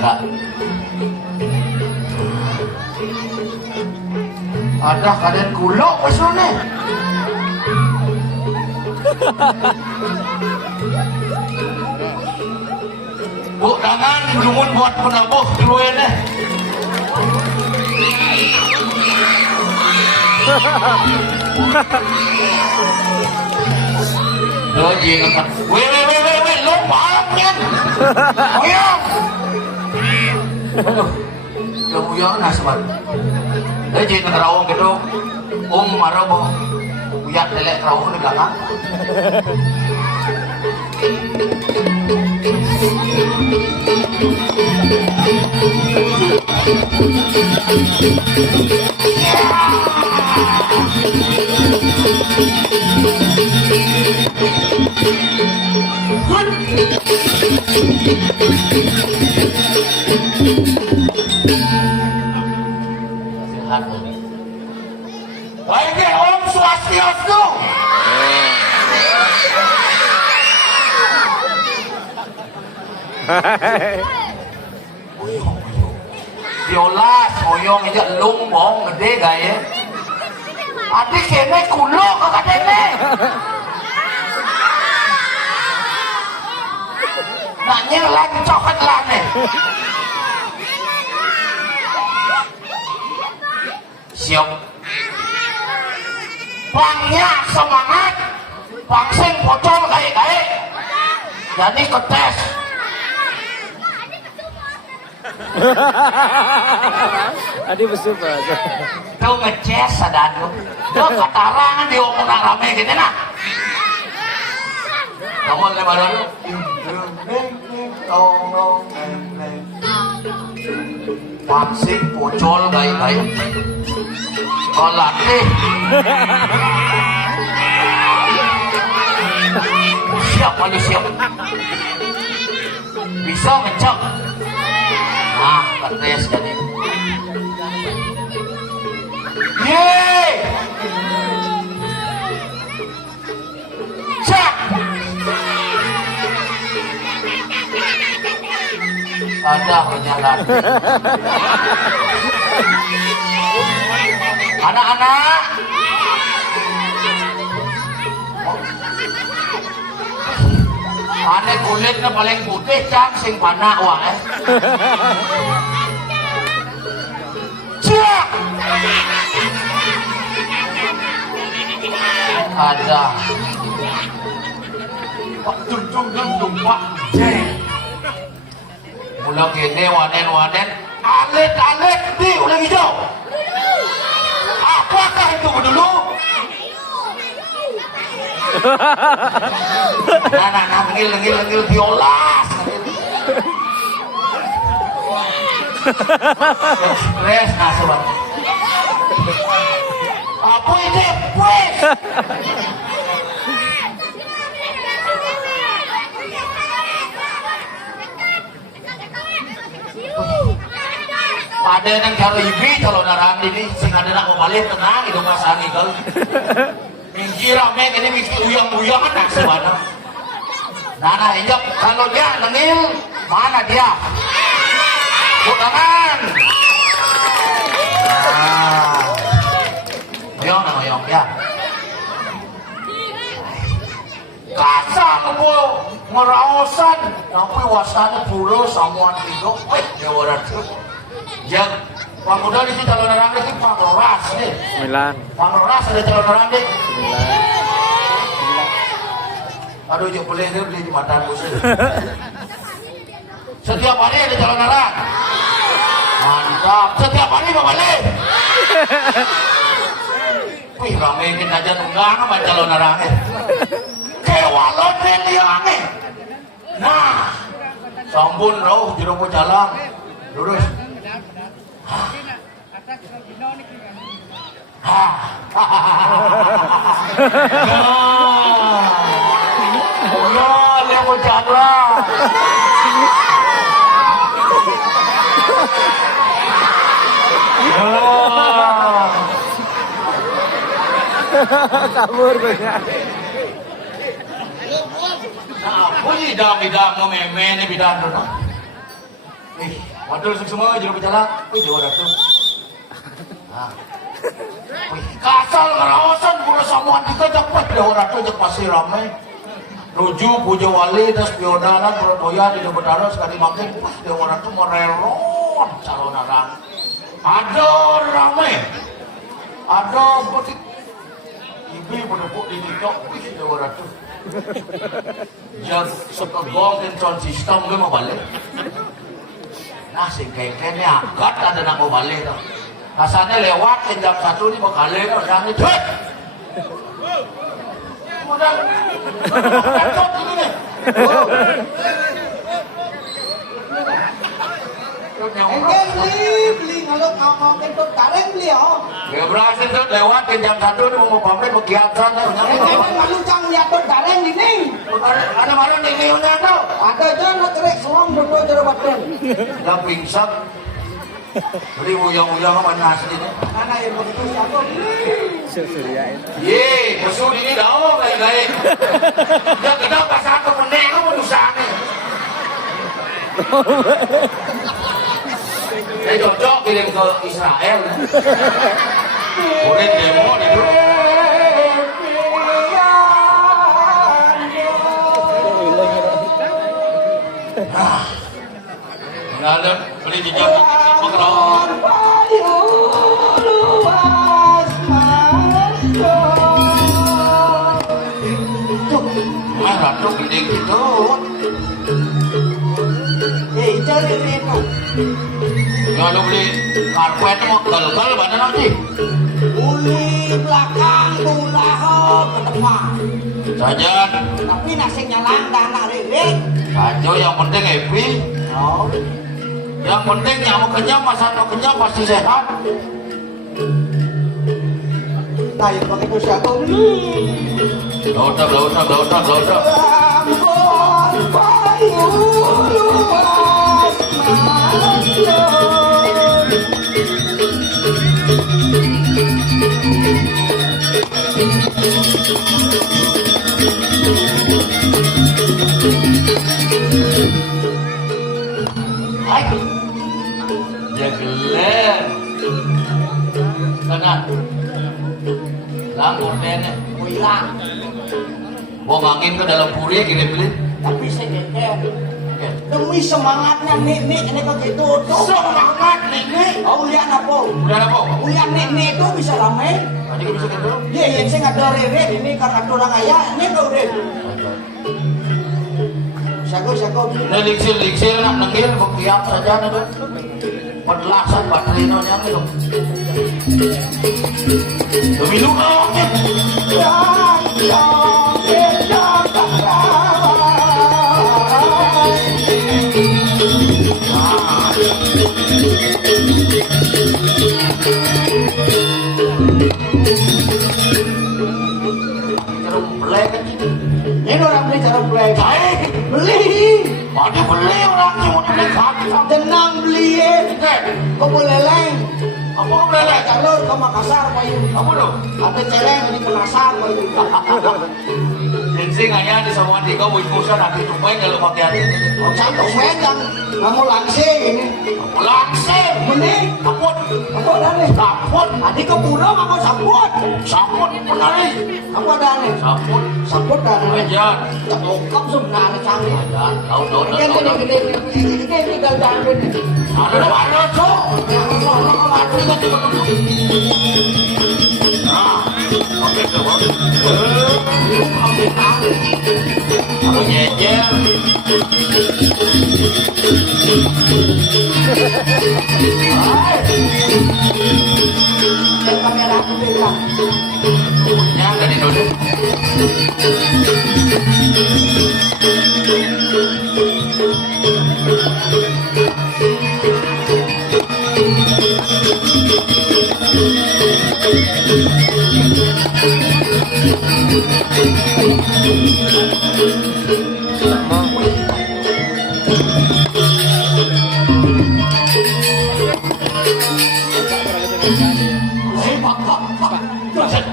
Gak. Ada kalian gulok maksudnya. Bu, jangan dulumun buat penabuh dulu ini. Lo jangan. Weh, lo palangnya. Uyang. Aduh, lo uyang nah sobat. Lo jangan terawang gitu. Marah boh. Uyak lelek terawang di belakang. Baiknya Om Swastiastu. Diolas, oyong aja lung bong gede gaya. Adik kene kulo kakak dene. Nanya lagi coklat lah nih. Siap. Pangnya semangat, pangsing pocong gaya. Jadi ketes. Adi bersumpah. Kau ngeces sadadu. Kau katarangan diomong rame gitu nah. Kamu lebar dulu. Pangsing pocol baik-baik. Kau latih. Siap aja siap. Bisa ngecek. Nah, ketes jadi. Yeay! Cek! Ada penjalan. Anak-anak. Ane kulitnya paling putih cang sing panak wae. Cek! Ada. Pak dung pak jeng. Mula kene wanen alit di ulang hijau. Apakah itu dulu? Nah, ngil diolas. Stres nah sobat. Apa ini? Wes. Ada yang cari ibi kalau narang ini sing ada nak balik tenang itu pasang itu. Mingkir rame ini mingkir uyang nak sebana. Nah injak kalau dia nengil mana dia? Tangan. Nah, oyong ya. kasar po ngeraosan tapi wasana puro samuan tigo ya warat yang pemuda di sini calon orang ini pangloras nih 9. pangloras ada calon orang nih 9. aduh jauh boleh dia beli di mata aku sih setiap hari ada calon orang mantap setiap hari mau balik wih ramein aja nunggang sama calon orangnya kewalon neliange nah sambun roh jero po jalan lurus oh dia po jalan Kabur banyak. Aku ni bidang no meme ni bidang tu no. Waduh semua jero bicara. Juara tu. Kasal ngarawasan pura samuan tiga cepat juara tu jek pasti ramai. Ruju puja wali das piodalan protoya di betara sekali makin juara tu merelon calon orang. Ada ramai. Ada putih. Ibu menepuk di tiktok juara tu. Yang sekegong dan sound system gue mau balik. Nah sing kayaknya agak ada nak mau balik tau. Rasanya lewat jam 1 ni mau kali tau. Yang ni cek. Kemudian laptop ini ni. Beli kalau mau kentut kareng beli oh. Ya berhasil tu lewat jam 1 ni mau pamit mau kiatan tau. Malu cang lihat tot kareng ini. Ada mana ni ni tau. Ada je nak kerek seorang berdua jero badan. Yang pingsan. Beli uyang-uyang apa nasi ni. Mana yang begitu siapa? Surya itu. Ye, musuh ini dah baik-baik. Dia kita pasal ke meneng tu manusia ni. Saya cocok kirim ke Israel. Boleh demo ni tu. Nggak ada beli jejak pengelola. Mana tu gede gitu. Cari reno. Kalau beli karpet mau gal-gal mana nanti? Uli belakang tulah ke depan. Saja. Tapi nasi nyalang dah nak lirik. Saja yang penting happy. Oh. Yang penting nyawa kenyang, masa no kenyang pasti sehat. Nah yang begitu siapa? Lautan. Ambon payu luas Hai. Ya gelen. Sangat. Lamur nenek. hilang. Buang angin ke dalam puri kirim beli. Tapi saya demi semangatnya nek ini begitu tuh. Semangat nenek. Oh lihat apa? Udah apa? Lihat nek itu bisa ramai. Tadi bisa gitu. Iya yang saya nggak ada rere ini karena orang ayah ini kau rere. Sago. Ini liksir nak nenggil berkiap saja nih kan. Perlasan baterai nonya nih dong. Demi lu kau. Ini orang beli cara beli. Beli. Ada beli orang yang mau beli kaki. Tenang beliin. Kau boleh lain. Apa kau beli? Jalur ke Makassar payu. Apa dong? Ada celeng ini ke Makassar payu. Ginseng hanya di semua tiga wujudnya nanti tumai kalau pakai hati. Oh satu yang kamu langsing ini. Langsing. Benih. Kaput. Apa ada nih? Kaput. Adik ke pura kamu sabut. Saput penari. Apa ada nih? Saput. Sabut dan. Ayo aja. Cakep sebenarnya canggih. Ya, tahu. Ini gagal ini. Ada cok. Oke tuh, Bang. Aku nyejer. Kamera aku bilang. Yang dari dulu.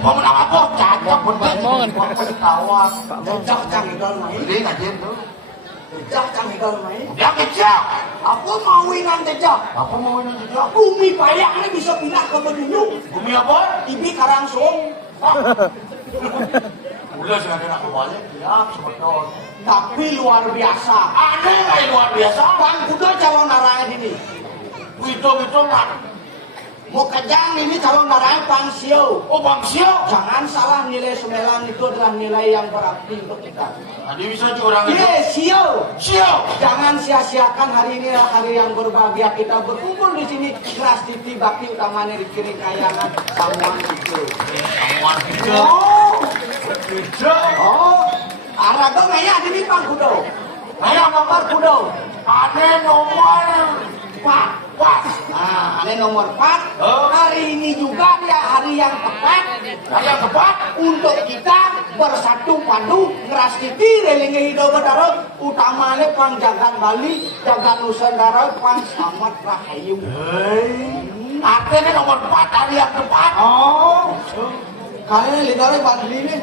Mau nama apa? Cacak pun banyak. Ketawa. Cak canggih main. Beli ngajen tuh. Cak canggih main. Yang kecil. Aku mau ingat cak. Apa mau ini juga? Bumi bayangnya bisa pindah ke Beduyung. Bumi apa? Ibi Karangsung. Udah sekarang aku balik. Ya, sebetulnya. Tapi luar biasa. Ada yang luar biasa. Bang kuda calon naranya ini. Itu kan. Mau kejang ini calon naranya Bang Sio. Oh Bang Sio. Jangan salah, nilai Sumelan itu adalah nilai yang berarti untuk kita. Tadi bisa curang itu. Ye, Sio. Sio. Jangan sia-siakan hari ini hari yang berbahagia kita berkumpul di sini. Keras titi bakti utamanya di kiri kayangan samuan itu. Samuan itu. Oh, Itu. oh, arago ngaya di Bang Kudo. Ngaya nomor Kudo. Ada nomor 4. Nah, ada nomor 4. Oh. Hari ini juga dia hari yang tepat. Hari yang tepat. Untuk kita bersatu padu ngeras titi relingi hidup bedaro utamanya pang jagat Bali jagat Nusantara pang Samad Rahayu. Artinya nomor 4 hari yang tepat. Oh, kalian lihat Bali ini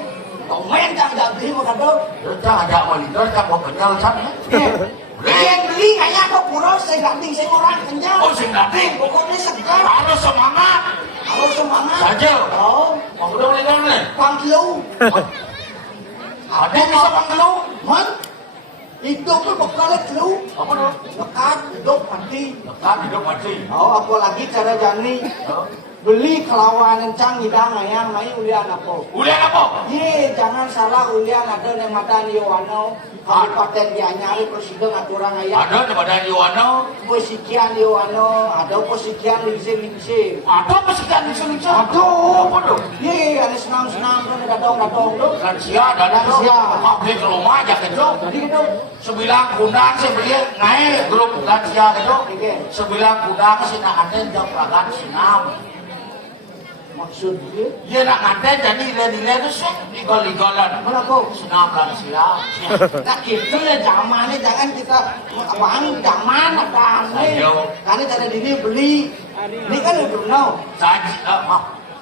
komen jangan jadi makado. Jangan ada monitor, jangan kenyal sana. Yang beli kayaknya kok pura saya ganti saya orang kenyal. Oh sing nanti. Pokoknya segar. Harus semangat. Harus semangat. Saja. Oh, Mau udah mulai nih. panggilu. Ada yang bisa panggil. Man, itu tuh bekal lu. Apa dulu? Lekat hidup mati. Lekat hidup mati. Oh, apalagi cara jani. Beli kelawan encang hidang ayang mai ulian apa? Ulian apa? Ye, jangan salah ulian ada yang Madan Yohano, Kabupaten Gianyar presiden aturan ayang. Ada di badan Yohano. Posikian Yohano, ada posikian lingse. Ada pesikian lingse-lingse. Aduh, Apa dong? Ye, ada senang-senang kan datang tuh. Lansia dan Lansia. Mau beli ke rumah aja gitu. Jadi gitu. 9 kundang saya beli naik grup lansia gitu. Oke. 9 kundang sih nak ada jam peragaan senam. Maksudnya, Iya nak nganten jadi nilai-nilai itu sih igol-igolan. kenapa? Senam lansia. Nah gitu ya zamannya jangan kita apaan zaman apa aneh. Ayo. Karena cara diri beli. Ini kan udah Saja,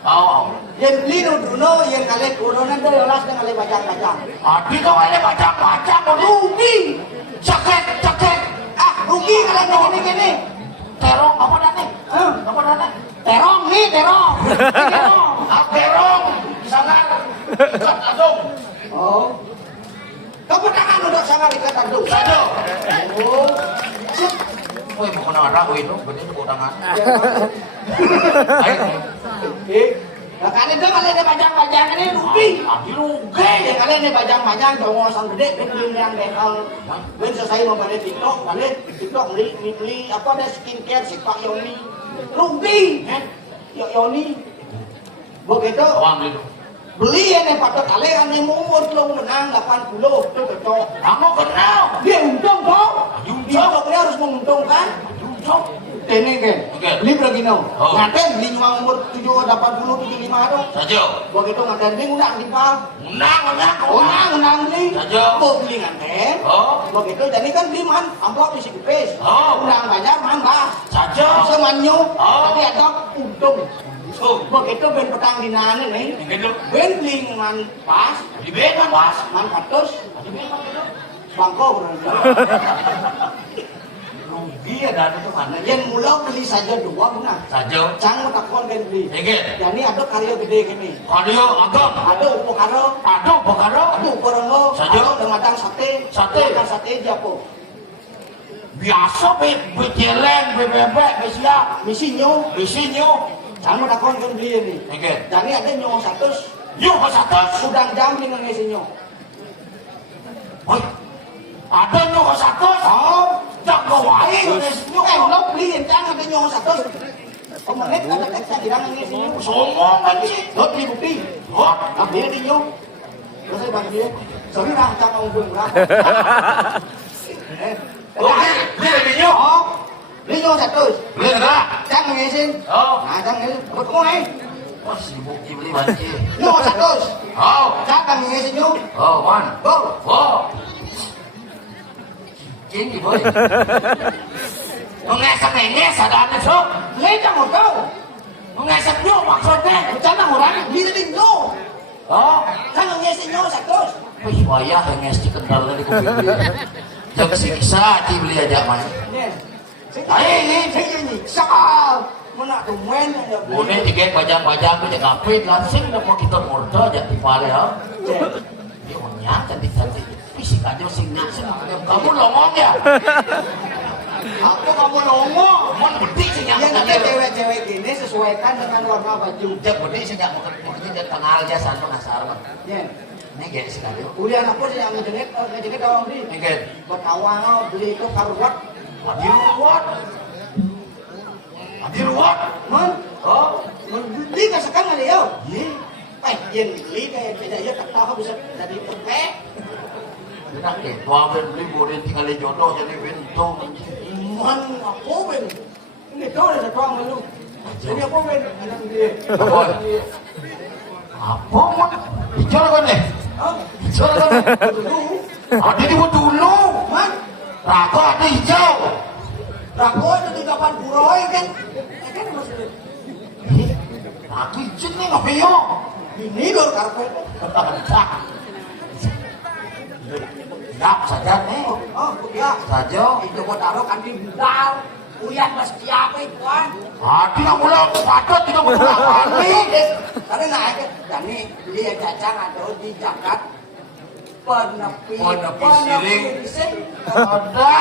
oh. yang beli udah yang kalian kuronan tuh yolas dan kalian bacang-bacang. Adi kau ada baca-baca Rugi. ceket. Rugi kalian gini. Terong apa nanti? Hah? Apa nanti? Terong nih, terong. Ini terong. Terong, sangat ikat langsung. Oh. Kamu tangan udah sangat ikat aduk. Saja. Oh. Cip. Woi, mau kena arah, woi itu, betul itu tangan. Ya, Ayo. nah kalian tuh kalian ada bajang-bajang ini rugi. Adi rugi. Ya kalian ada bajang-bajang jongosan gede bikin yang dekal. Ben selesai membeli TikTok, kalian TikTok beli apa ada skincare si Pak Yoni. Rugi. Yoni. Begitu. Awang itu. Beli ini pada kalian yang umur belum menang 80 itu cocok. Kamu kenal? Dia untung kok. Untung. TikToknya harus menguntungkan. Untung. Ini kan, Oke. beli berapa no? Oh. Ngaten beli cuma umur 80, 75 dong. Saja. Begitu ngaten beli undang di pal. Undang beli. Saja. Beli ngaten. Oh. Begitu jadi kan beli man amplop isi kepes. Oh. Undang banyak man bah. Saja. Bisa manyo. Oh. Tapi ada untung. Untung. Begitu ben petang dinane nih. Begitu. Ben beli man pas. Di beda mas. Man 100. Di beda. Bangko berarti. rugi ada itu mana? Yen mula beli saja dua benar. Saja. Jangan takon kan beli. Oke. Jadi ada karya gede gini. Karya agak. Ada upo karo. Ada bakara. Ada upo rengo. Saja. Ada matang sate. Sate. Matang sate japo. Biasa bejeleng, bebek, besiak. Misinyo. Bisinyo. Jangan takon kan beli ini. Oke. Jadi ada nyawa 100. Yuk ke satu. Udang jamping dengan misinyo. Woi. Ada nyok ke satu. Oh. Jago wae Nyok lo beli jangan ada nyawa 100. Pemenit ada teksa dirang dengan misinyo. Sombong kan sih. Lo beli bukti. Wah. Nah dia di nyok. Terus saya bagi dia. Sorry lah, jangan ngomong berapa. Oke. Dia di nyok. Oh. Beli nyawa 100. Beli enggak? Jangan ngisin. Oh. Nah, jangan ngisin. Berkemai. Wah sibuk beli banci. Nyawa 100. Oh. Jangan ngisin nyok. Oh, man. Go. Oh. Ini boy. Mengesek-nges ada ane sok. Lấy cho một câu. Mengesek nyok maksudnya. Jangan mau orang. Đi lên đỉnh nhô. Oh. Jangan ngisin nyok 100. Wih, wayah nges di kendal dari kuping dia. Jangan siksa beli aja main. Nè. Thế gì? Sao? Mau nak tumen ya. Bune tiket bajang-bajang tu jangan kapit langsung dah mau kita murda jadi pale ha. Dia punya cantik-cantik. Fisik aja singnya kamu longong ya? Apa kamu longo? Mon bedik singnya. Yang ada cewek-cewek gini sesuaikan dengan warna baju. Dia bedik singnya mungkin dia tengah aja satu nasar mah. Ya. Ini gak sekali. Udah anakku sih yang ngejenet orang beli. Oke. Berkawan beli itu karuat. Hadir ruwet. Man. Oh. Beli ke sekarang ada ya? Yang beli kayak beda ya tak tahu bisa jadi pempek. Enak deh. Tuan beli boleh tinggal di jodoh jadi bento. Man, aku ben. Ini kau ada tuang lu. Jadi aku ben ada dia. Apa man? Bicara kan deh. Hah? Bicara kan deh. Dulu. Ada di dulu. Man, Raga ada hijau. rago itu 30 puroi kan? Kan maksudnya. Aku izin nih nggak punya. Ini lor karpet. Ya saja nih. Oh, ya. Saja. Itu gua taruh kan di budal. Uyan mesti apa ituan? Hati nggak mulai padat tidak mulai kali. Karena naik dan ini dia cacang ada di Jakarta. Penepi siring. Ada.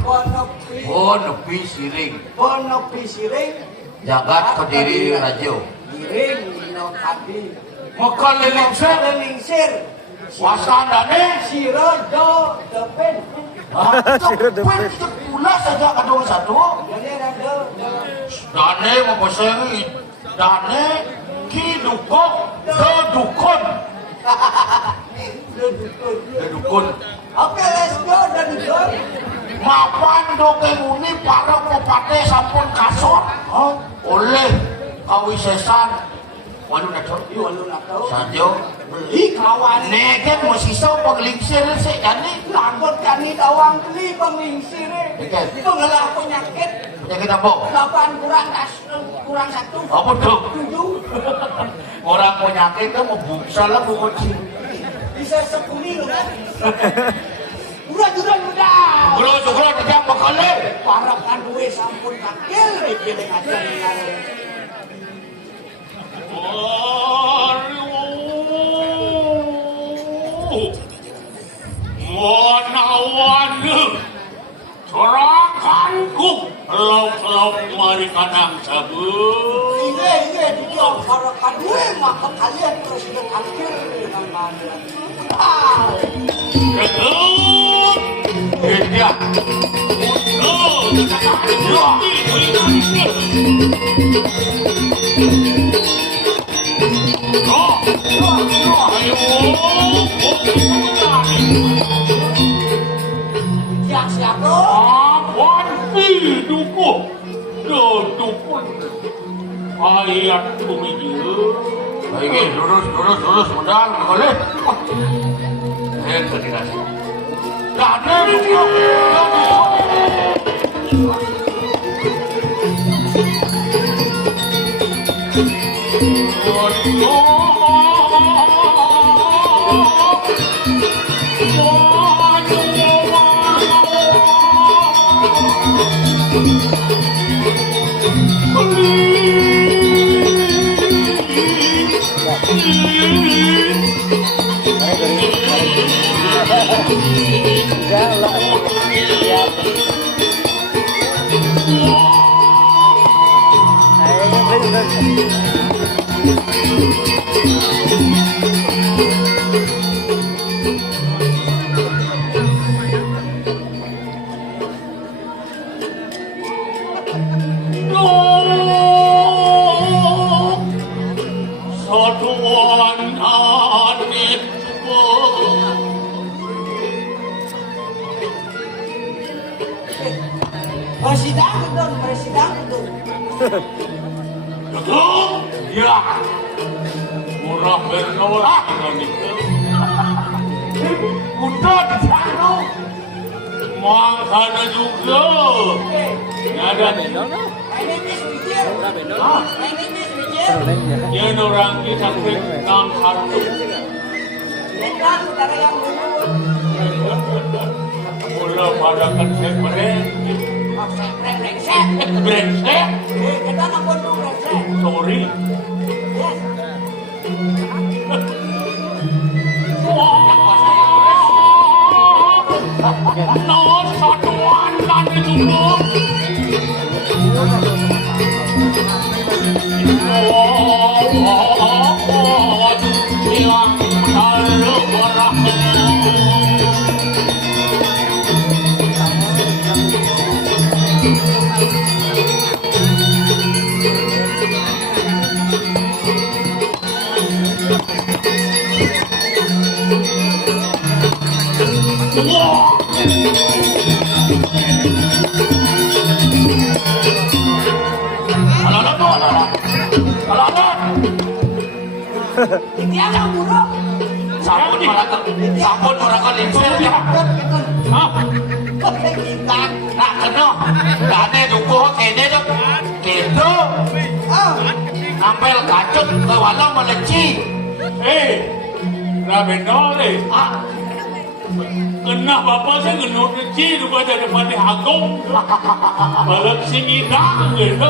Penepi Siring. siring. Jagat Kediri Radio. Giring dino kadi. Mekal lelingsir. Lingsir. Wasandane. Sirodo depen. Depan itu pula saja kadang satu. Jadi ada Dane mempesangi. Dane kidukok dedukun. Dedukun. Oke, let's go dan go. Mapan dongeng uni para pepate sampun kasor. Oleh kawisesan. Waduh nak Walu nak tahu. saja. Beli kawan. Negen masih so penglingsir sih jadi. Takut kani tawang beli penglingsir. Oke. Pengelah penyakit. Penyakit apa? 8 kurang 1. Apa tuh? 7. Orang penyakit itu mau bungsa lah bukan sih. Bisa 10 loh kan. Udah. Sugro tidak bekale. Para kan duwe sampun kakil iki aja dengan. Monawan serahkanku lauk-lauk mari kanang sabu. Ini dia para kan duwe maka kalian terus kakil dengan mana. Ketuk. Dia. Oh, Siap lo. Awan hidupku, dudukun, ayat kumijir. Baik, lurus, modal, boleh. Tidak. Dane itu. Enggak lah. Ya. Ayo, bener. Satuan anet Presiden itu, presiden itu. betul ya murah bernolak dengan itu udah di sana makanya juga ada nih My name is Wijir. My name is Wijir. yang orang kita enam satu Bukan saudara yang dulu. mula pada konsep Brengsek. brengsek Kita ngapain tuh brengsek? sorry Yes. no satuan dan itu yang selalu Dia yang buruk. Sampun orang kan lincir ya. Kok kita? Nak kena. Dane duku kene tu. Gitu. Oh, Nampel kacut ke walau meleci. Rabendole Ah, kena bapak saya kena reci lupa jadi mati agung balap singidang gitu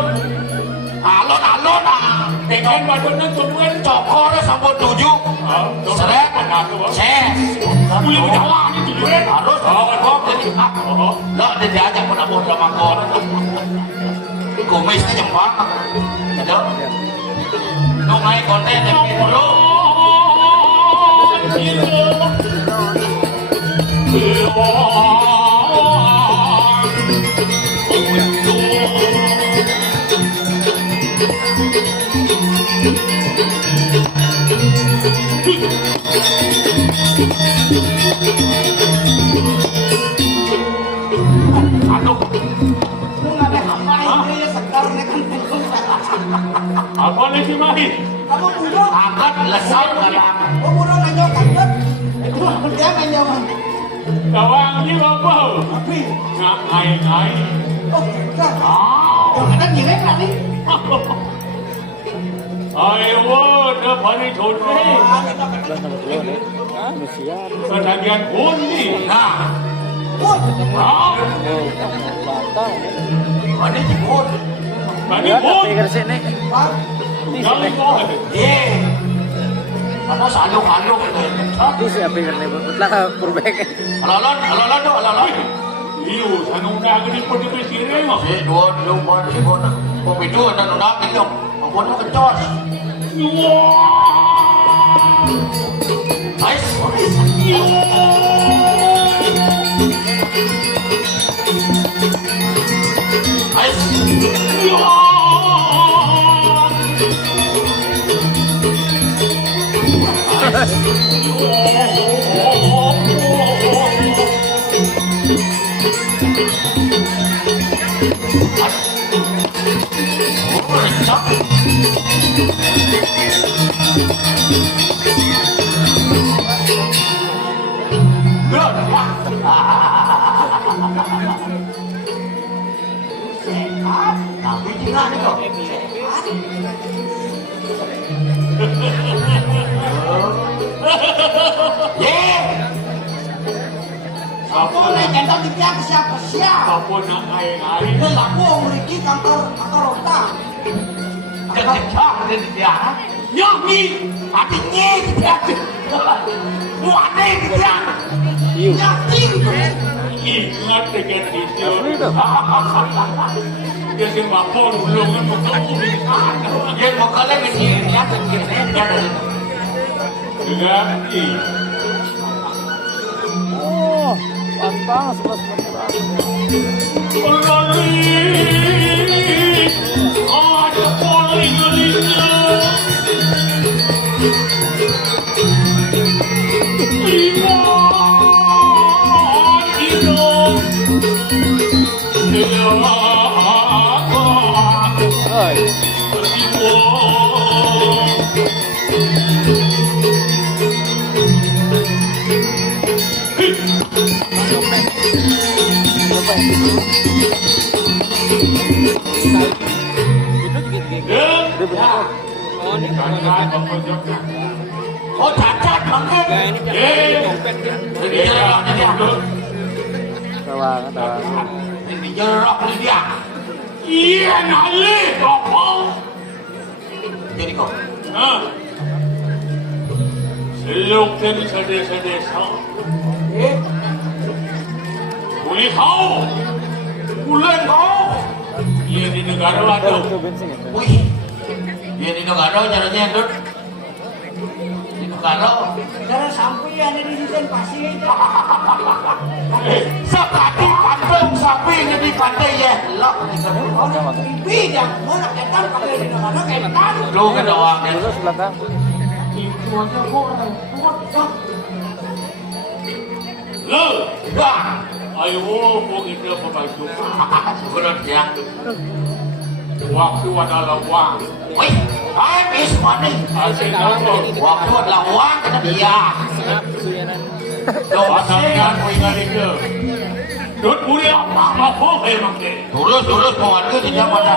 alon-alon ah. dengan badannya semua Cokor sampun tujuh. Seret. Ses. punya jalan itu juga Harus kok jadi lo ada diajak pun sama kon. Kumisnya jembak. Ada. Nungai konten yang dulu. Aduh, lu nggak ada apa ini sekarang ini kan. apa lagi main? Kamu buruk. Angkat lesau dalam. Oh, buruk nanya kantor. Dia nanya man. Kawang ni apa? Tapi, Ngai. oh, kan. Yang ada nyerek tadi. Ayo, dapat ni contoh. Ah, kita kata. Nomor 2 nih. Ah, siap. Sebagian pun ni. Nah, Oh, Ah, Oh, batal. mana jemput? bagi Ya, pun. tapi kerja nih. Pak. Kali kau. Ye. Ano salong-along itu. Itu siapa yang nih? Betul purbek. Alon-alon tu, alon. Iyo, sanong dah gini pun di pesireng. Si dua buat ibu nak. Kopi dua dan nak itu. Ampun tu kencos. Wah. Ais. Ais. Tapi tinggal ni kau. Ye. Boleh jantan dipiak ke siapa-siapa. Apa nak air-air? Lelaku memiliki kantor rota. Ketika dia nyanyi, hatinya dia muane dia Iu. Yakin tuh. Ingat dengan itu. Asli tuh. Dia sing lapor belum kan betul. dia mau kalian ini dia terkena Dengan Oh, pantang sebelas ada paling Hai. Berapa ya? Itu juga. Udah berapa? Oh, ini oh cacat mungkin Gak ini kan dompet kan. ini jerok dia Tawang. ini jerok dia Iya nali apa? jadi kok Selok dari desa-desa. Boleh kau, bulan kau. Iya di negara ada. Itu bensin ya. wih dia di negara caranya Dut di negara Cara sampai ada di sini pasti. sekali pantung sapi di pantai ya lo Bibi yang mana ketan pakai di mana ketan. lu kan doang ya Terus belakang. itu aja kok Lo, dah ayo pun kita pembantu. syukur dia Waktu adalah uang. wih time is money Asyik tahu. waktu adalah uang kata dia Senap suyanan. lo Asalnya masih kau ingat itu. Dut boleh apa memang deh. turus mau ada tidak pada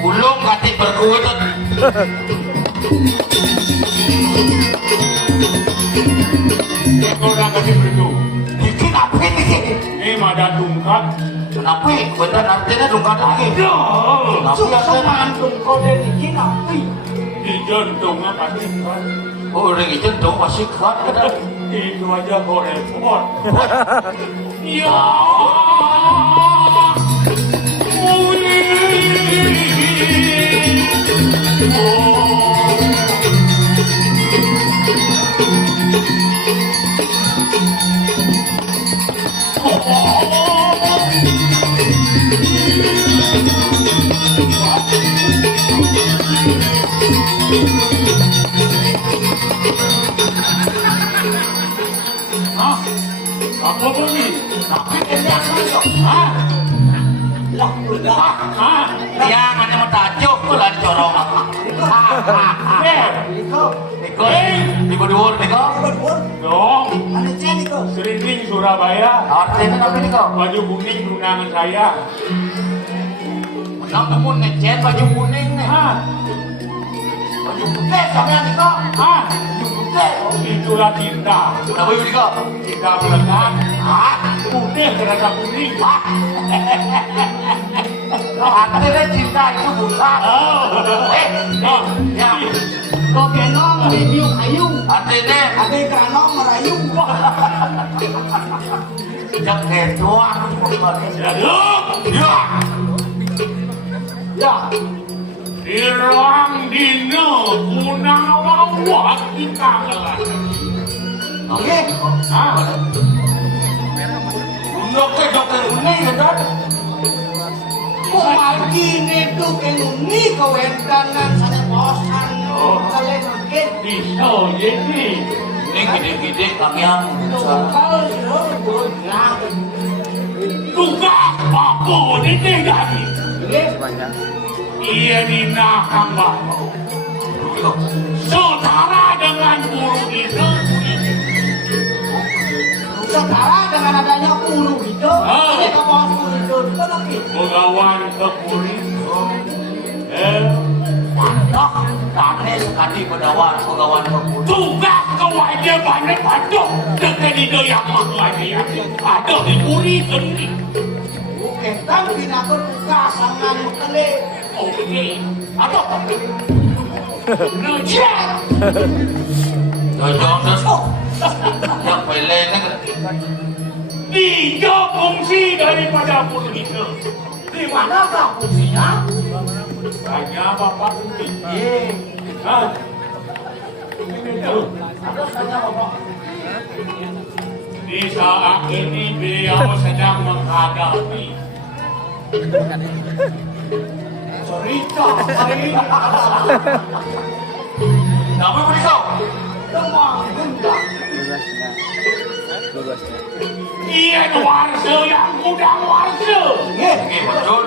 ulung katik berkuat Kau dah kasih begitu. bikin apa ini Ini ada tungkat. kenapa bener artinya dungkan lagi kenapa Suka ya kan mantung kau dari sini nanti. Di jantungnya pasti kan. oh orang itu dong masih kuat kan Itu aja kau repot. Ya. Apa bunyi? tapi dia masuk Lah udah. yang hanya mentajuk pula dicorong Itu. ikut di berdua nih kok Berbun. Dong, Ada cen itu. Seriting Surabaya. artinya apa nih kok Baju kuning tunangan saya. menang namun ngecet baju kuning nih baju putih sama nih kok baju putih Itulah cinta. kenapa yuk nih kok Cinta melekat. Putih terasa kuning. artinya cinta itu bukan ya Kau kenong review kayu. artinya Ada keranong merayu. jangan doang Jadi, ya Ya. di ruang dino Punawawak kita ngelah. Oke. dokter kuning kan itu kenungi kewendangan sana bosan kalian mungkin Bisa ini. Ini gede-gede kami yang lokal yo bodoh Tugas apa ditinggali? Sebanyak. Ia dinakang bapak. Saudara dengan guru itu. sekarang dengan adanya guru itu ada kawan guru itu lagi Pegawai kepuri. mantap. Kami sekali berdawan pegawai pengurus. Tugas kewajibannya patuh dengan itu yang mengajar. Ada di puri sendiri. Entang binakon kasangan mekele Oke. Atau Nujek. Jangan dasar. Yang peleng kan. Tiga fungsi daripada puri itu. di manakah fungsinya? Hanya bapak puri. Di saat ini beliau sedang menghadapi Cerita hari Kamu berisau. demam gendang 12-nya. ia warga yang mudah warga. Oke, betul.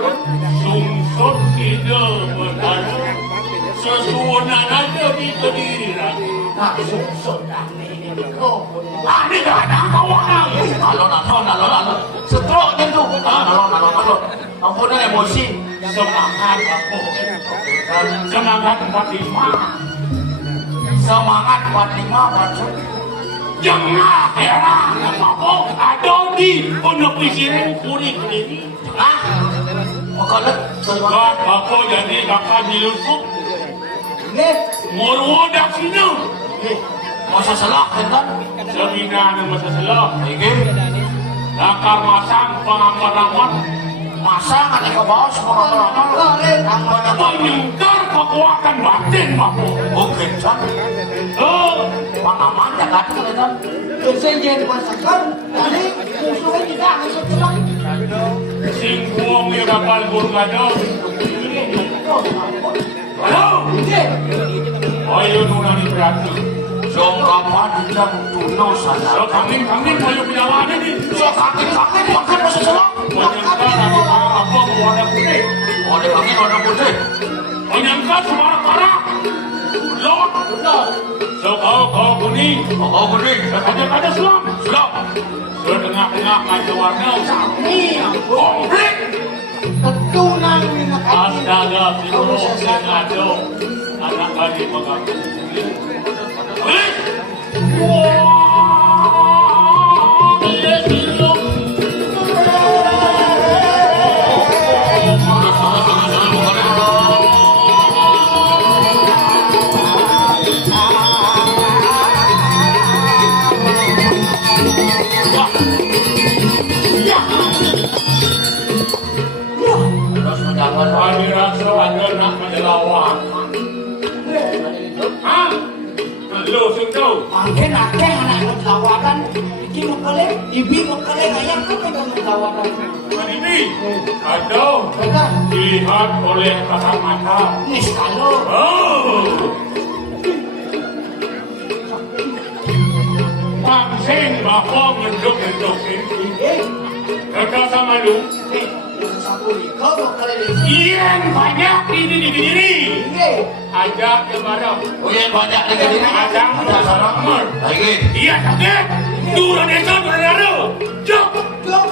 Sungsut tidak benar. Sesuanan ada di Kediri. nah sudah ini kau Ada ada kawan. Alon. Setruk je tu. Alon. Ampunkan emosi. Semangat aku. Semangat 45. Semangat 45 betul. Jangan heran apa ada di pondok pesantren Puri Kediri. Ah. Makalah. Kak aku jadi kakak dilusuk. ini Murwadak sini. Masa salah kan? Sebina nama seselah. Oke. Nakar masang pengamat-amat. Masa kan ke bawah semua orang. kalian aman Menyingkar kekuatan batin mampu. Oke, kan? Pengaman ya kan kan? kesenjen masakan dari musuhnya tidak hanya celah Sing buang yang bakal burgado. Halo. Ayo nunani beratu. Jongkapan dan tuno So sana. kambing ayo pindahannya nih. So kakek makan masa salah. Menyangka dari apa warna putih. Ada angin warna putih. Menyangka suara-suara. Lot. So kau kuning. Oh kuning. Ada selam. Siap. So tengah-tengah ngaco warna. Komplit. ketunan minakati Astaga, Firo, ngaco. Anak kali mengaku. Terus menjaga. Hadiran sewajar nak menjelawang. Hah? Lu sentuh. makin akeh anak lawakan iki mekele ibi mekele ayam kan pegang lawakan Ini ada benar dilihat oleh kasat mata. nis kalau Oh. Pangsing bapak menduk-menduk ini. Kata sama lu, kau mekele yang banyak ini di diri. ini Ajak ke barang. Oh yang banyak dengan diri. Ajak ke barang. Lagi. Iya sakit. Dura desa dura. Jok. kau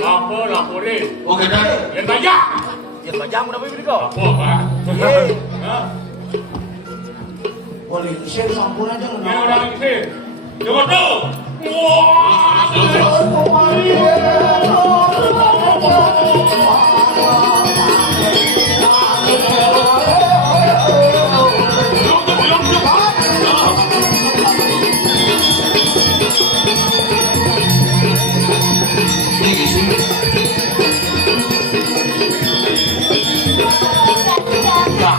Apa laporin? Oke dan. Yang banyak. Yang bajang udah beli kau. Apa pak? Hah? boleh share sampun aja Yang nggak orang ini. Coba tuh. Wah. Ini sih. Ya.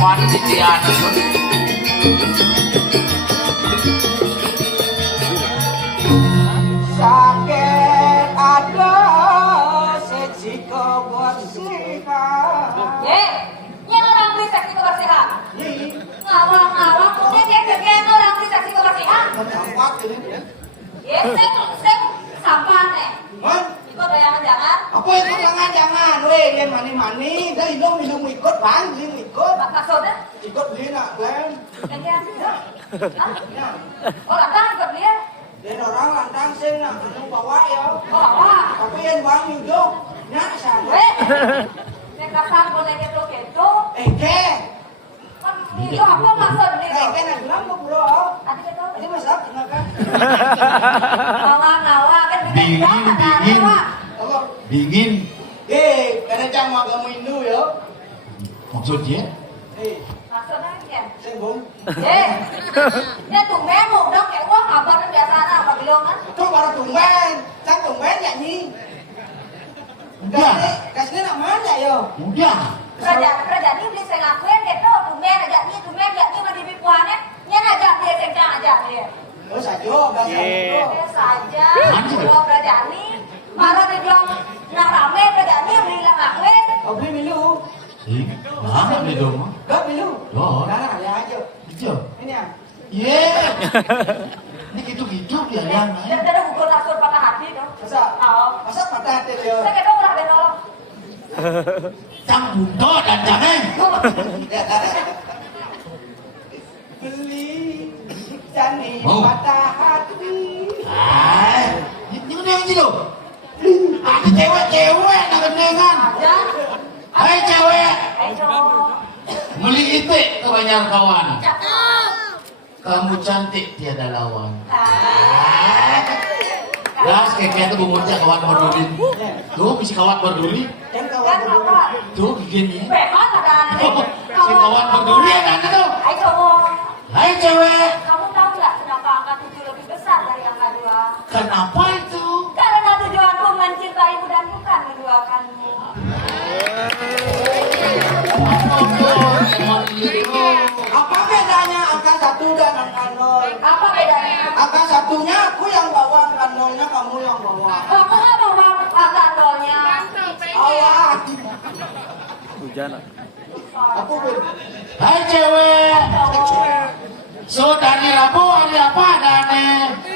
Paman titian. Sakit ada seji kebersihan. Yang orang beli seksi kebersihan. Nih, Ngawang-ngawang, udah dia orang beli seksi kebersihan. mencampur ini. Saya sampah nih. Man, Ikut bayangan jangan. apa itu jangan, weh, yang mani-mani, dah minum ikut bang, ikut, Maksudnya? ikut beli nak, Glenn. Gantian. Hah? Ya, Oh, lantaran ikut dia. dan orang lantang sih nak, anu bawa ya. Oh, apa? Tapi yang bang hidup, nyak sana. Weh, yang kasar boleh gitu. Ke, Kan itu apa maksud dia? ke nak bilang kok bro. Tadi kita Ini masak, kenapa? ngawang-ngawang kan Dingin, dingin. Apa? Dingin. Karena cang agama Hindu ya. Maksudnya? Maksudnya ya. Sembung. Ya tumben mau dong kayak wah kabar biasa apa bilang kan? Itu baru tumben nyanyi. Udah. Kasihnya nak mana ya? Udah. Kerajaan ini beli saya ngakuin gitu, tumben aja nih mah di bipuannya, aja dia kencang aja dia. Oh saja, bahasa itu. Ya saja, kalau kerajaan ini, marah dia bilang nak rame kerajaan ini beli lah ngakuin. Kau beli milu? Mana nih dong? Gak milu? Oh. Nah, ya aja. Itu. Ini ya. Ye. Ini gitu-gitu dia yang. Dan ada gugur kasur patah hati dong. Masa? Oh, Masa patah hati dia? saya kira udah ada nolong. Cang bunto dan jangan. Beli jani Oh. patah hati. Ini udah yang gitu. Ada cewek nak kendengan. Aja, Hai cewek, ayo. meli itik kebanyakan kawan. Cakep. Kamu cantik tiada lawan. Nah, Gas kayak tuh bungurnya kawan berduli. Tuh misi kawan berduli. Dan kan kawan berdua. kawan. Tuh giginya. Behon ada Si kawan berduli ada tuh. Hai cowok, Hai cewek, kamu tahu nggak kenapa angka 7 lebih besar dari angka 2? kenapa itu? Karena tujuanku mencintaimu dan bukan menduakanmu. Apa bedanya angka 1 dan angka 0? Apa bedanya? Angka 1-nya aku yang bawa, angka 0-nya kamu yang bawa. Aku nggak mau angka 0-nya. Allah. Hujan. Aku beda. Hai cewek, so dari Rabu hari apa dane?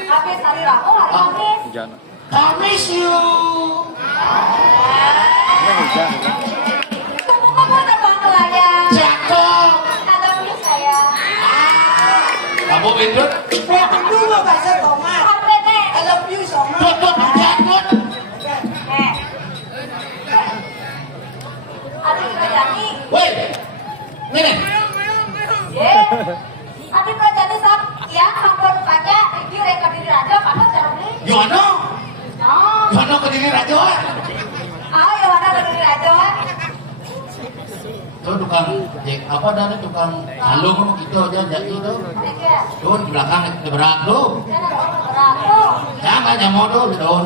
Habis hari Rabu, hari Kamis. Hujan. Kamis yuk. Ini hujan. Tunggu kamu terbang melayang. Cakep. Ada plus saya. Kamu bintut? Itu mah bahasa tomat. Sampai nih. I love you so much. Tut hujan tut. Adik Rajani. Woi, ini. Adik Rajani sak ya hampir saja iki reka diri raja karena cara beli. Yono, Oh, Yono ke diri raja. ayo ada ke diri raja. Tuh tukang, apa dari tukang kalung kamu gitu aja jadi tuh. Oke. Tuh di belakang di belakang tuh. Jangan berato. Jangan nyamuk tuh di daun.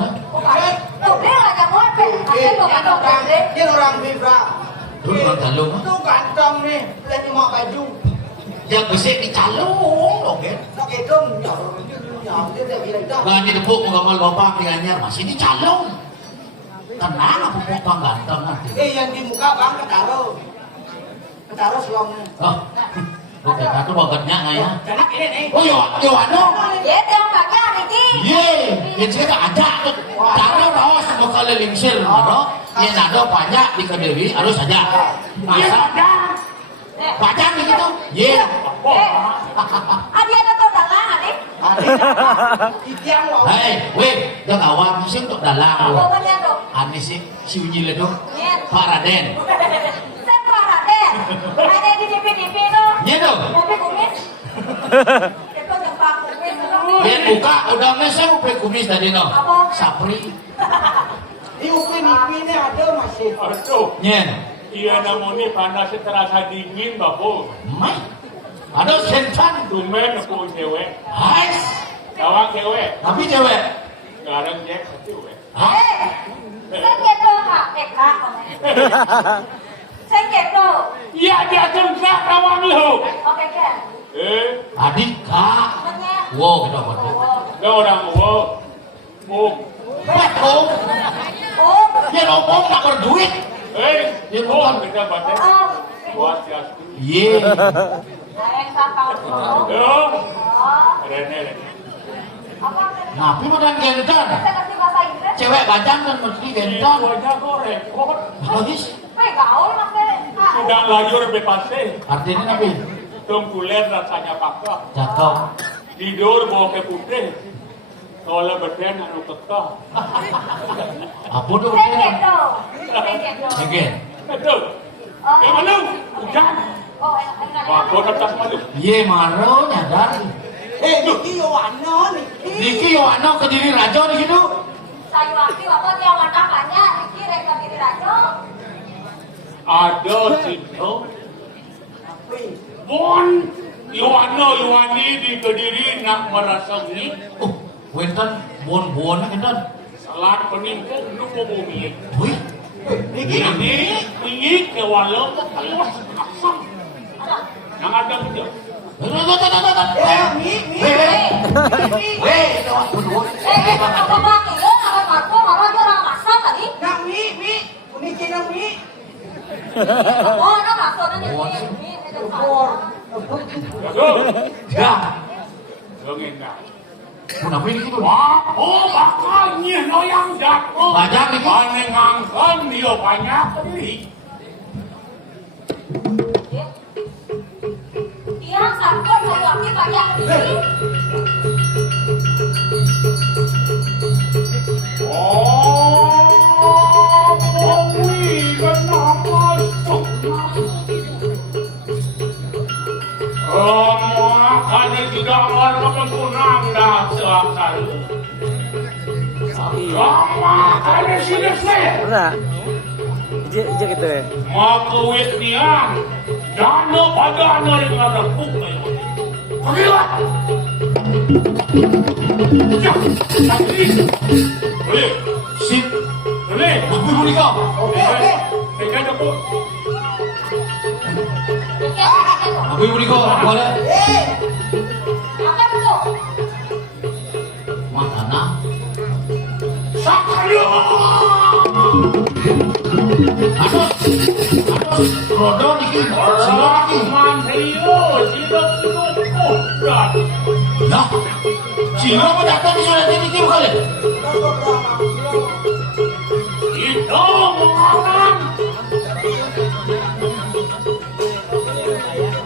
Tuh dia raja mope. Ada bukan orang deh. Dia orang Bibra. Tuh tukang kalung. Itu ganteng nih. Dia cuma baju. Yang besar di calung dong kan. Nak hitung. Dia tak bilang dah. Nggak ditepuk mau gamal bapak dengan masih di calung. Tenang aku popang ganteng nanti. Yang di muka bang ketaruh. Ketaruh silongnya. Oh, bukan aku bangetnya nggak ya? Karena ini nih. Oh yo ano? Ya dong kakak Riki. Ye, yang saya tak ada tuh. Cara rawas semua kali lingsir, ano? Yang ada banyak di kediri harus saja. Masa banyak begitu? Ye. Adi ada tau dalang adik. Ikiang loh. Hei, weh, jangan awam sih untuk dalang. Pokoknya tuh. Ani sih si Uji ledung, Iya. Pak Raden. Saya parah deh. Ada di TV tuh. Iya dong. Tapi kumis. Itu jempak kumis tuh. Dia buka, udah mesem udah kumis tadi no. Apa? Sapri. Di Upin ini ada masih. Aduh, Nyen. iya namanya panas terasa dingin bapak. Mai. Ada sentan. Tumen aku cewek, Hai. awak cewek, Tapi cewek. sekarang Jack cewek. Hah? Saya keto kak. Kak. Saya keto. Iya dia tengah awak Adik kak. Wow, kita buat. Dia orang wow. Betul. Dia ngomong tak berduit. Dia bukan kita baca. Buat ya. Iya. Lain kakak. Yo. Rene. Napi makan gentan. Saya kasih bahasa Inggris. Cewek gajang kan mesti gentan. Wajah kok repot. Habis. Gaul maksudnya. Sudah layur bebas. Artinya napi. Tengkuler rasanya pakak. Cakep. Tidur bawa ke putih. Kalau beden anu kekah. Apa tuh? Segedo. Again. Betul. Yang mana? Hujan. Oh, enak. Waktu atas mana? Iya maro nyadar. Niki yo ano Niki. Niki yo ano Kediri Rajo di situ. Saya waktu apa yang warna banyak, ini reka diri raja. Ada situ. Bon, Yohani di Kediri nak merasa ni. Oh, wenten bon-bon kan. Salat peningkung nupo bumi. Wih, Ini ke walau keluar asam. Yang ada punya. Apa pakai lo? Apa marco? Malah dia orang masak tadi. Nak mi. Niki nak mi. Oh, no maksudnya ini. Betul. ya. Jangan nak. Kenapa ini gitu? Oh, makanya no yang jatuh. Banyak ni. Panengangkan dia banyak ni. Dia sangkut saya waktu banyak ini. Oh, bumi kenapa suka? Makanya tidak orang mengunang dah selatan. Makanya sini saya. Pernah? Ija gitu ya. Maka witnian dana pada anda yang ngarepuk. Pergilah. Boleh. Sip. Boleh. Buku dulu kau. Oke. Pegang aku. Buku dulu kau. Boleh. Apa itu? Mana? Sakyo. Aduh. Rodo niki. Orang mandrio, tidak berat. Nah. Sino mo datang di sana titi kali. Itu mengaman.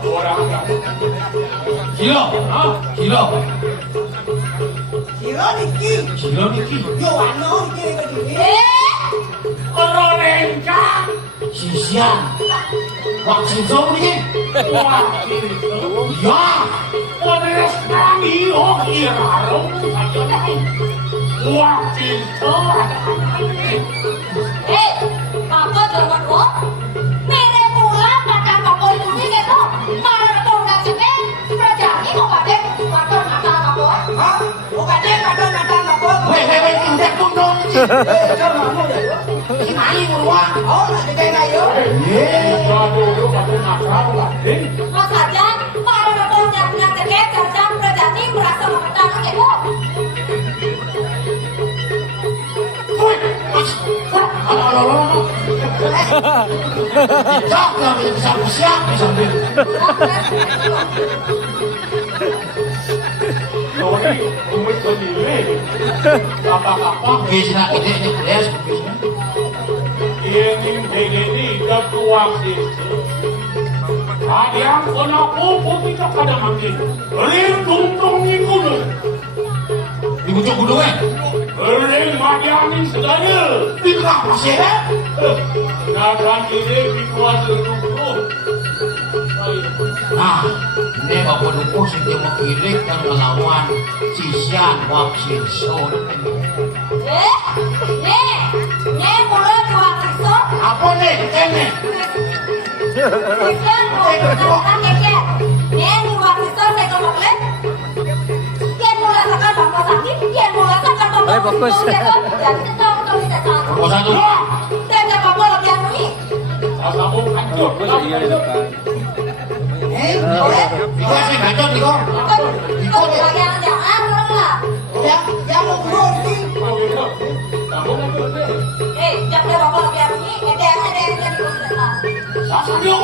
Orang Silo. Silo. Siro Niki. Silo niki. Yo ano Niki Kediri. orang rencang. Sisian. Vaksin so niki. Ya. Podes kami kiraro. Wakil Papa jangan kok. Mere pula kata papa itu ni gitu. Marah tu nak cakap. Perjani kau kata kata apa? Hah? Bukan dia kata apa? Weh, injek tunduk. Jangan mau dah yo. Ini beruang. Oh, nak dikai yo. dulu pada nakal lagi. Mas Hajan, marah tu nak cakap. Kerja perjani merasa mengetahui gitu. Tidak lah bisa siap sambil. Jadi umat sendiri. Apa-apa Bisa ide ni kelas bisa. yang ini dah tua sih. Ada yang kena pupuk kita kada manggil. Ring tungtung ni kudu. Di pucuk gunung Ring madianin segala. Di tengah pasir Nadran ini dikuasai tungtung. Nah, ini bapak duku sih dia mau kirik dan melawan sisian vaksin son. Nih mulai jual pisau. Apa nih? Ini. Ikan bukan keke. Nih jual pisau saya ngomong leh. Kian mulai sekarang bangsa sakit. Kian mulai sekarang bangsa fokus. Jadi kita harus bisa tahu. Apa satu? Saya tak apa lagi anu ni. Asal hancur. Iya depan. Kita sih lanjut nih kok. Kok jangan orang lah. Yang mundur nih. Jangan ada apa biar ini. Ada yang jadi konsentrasi. Sasadio.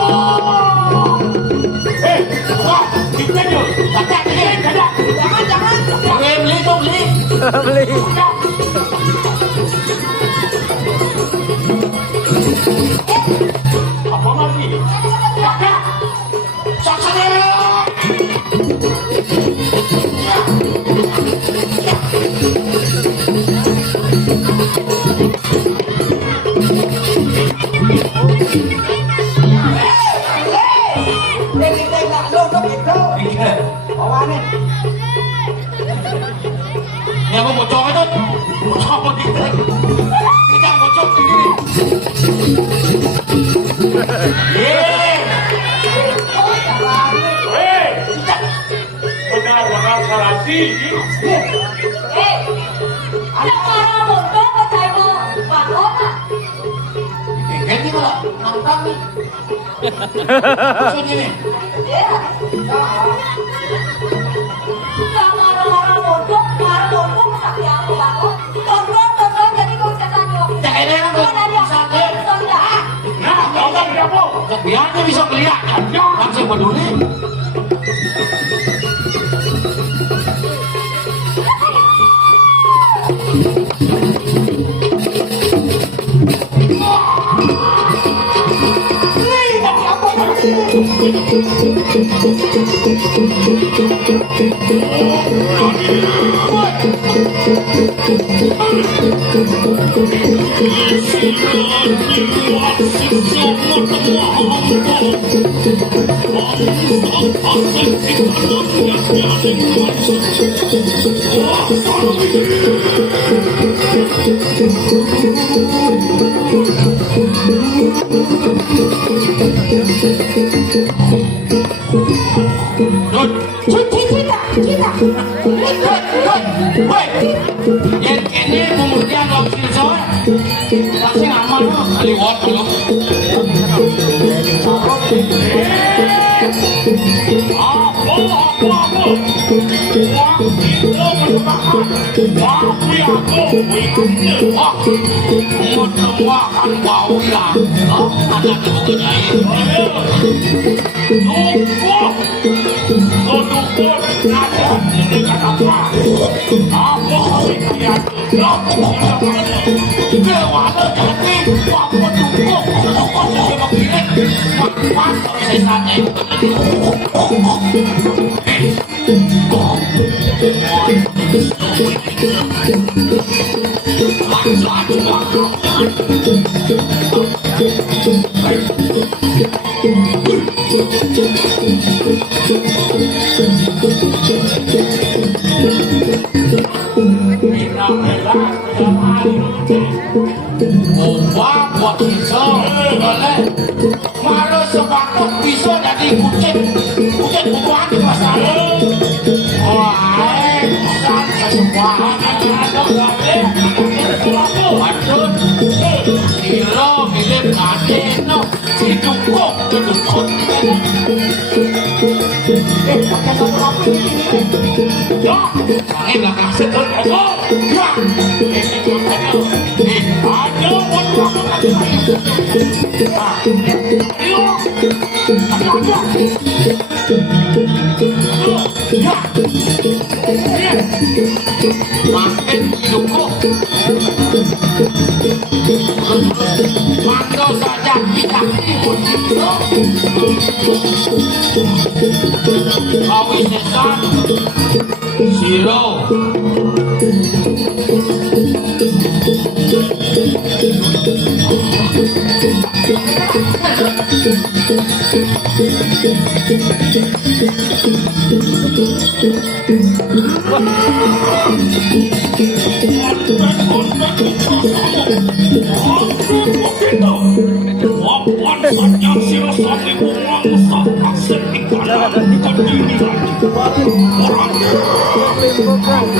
Wah, kita yuk. Dadak. Jangan. Beli dong, beli. Beli. Apa lagi? Dadak. Sasadio. Kita nggak duduk itu. Bawanin. Yang mau bocor itu, bocor apa kita? Kita bocor sendiri. Benar sarasi. Anak orang muda percaya bangun. Ini malah nantang nih. Maksudnya nih. Sama orang-orang bodoh sakit aku bangun. Tonton jadi konsentrasi. Daerah yang bisa deh. Nah, jangan berapa? Biarnya bisa melihat. Langsung peduli. Yang ini kemudian waktu sore pasti aman loh liwat loh. Kan bau ya, ada buat bisa boleh malu sepakut bisa jadi kucing bukuan di masalah wah semua waduh kilo milik kadeno didukung pakai satu api ya ini belakang setel ya makin dukung mandau saja kita kawi sesan siro Klik lu kali.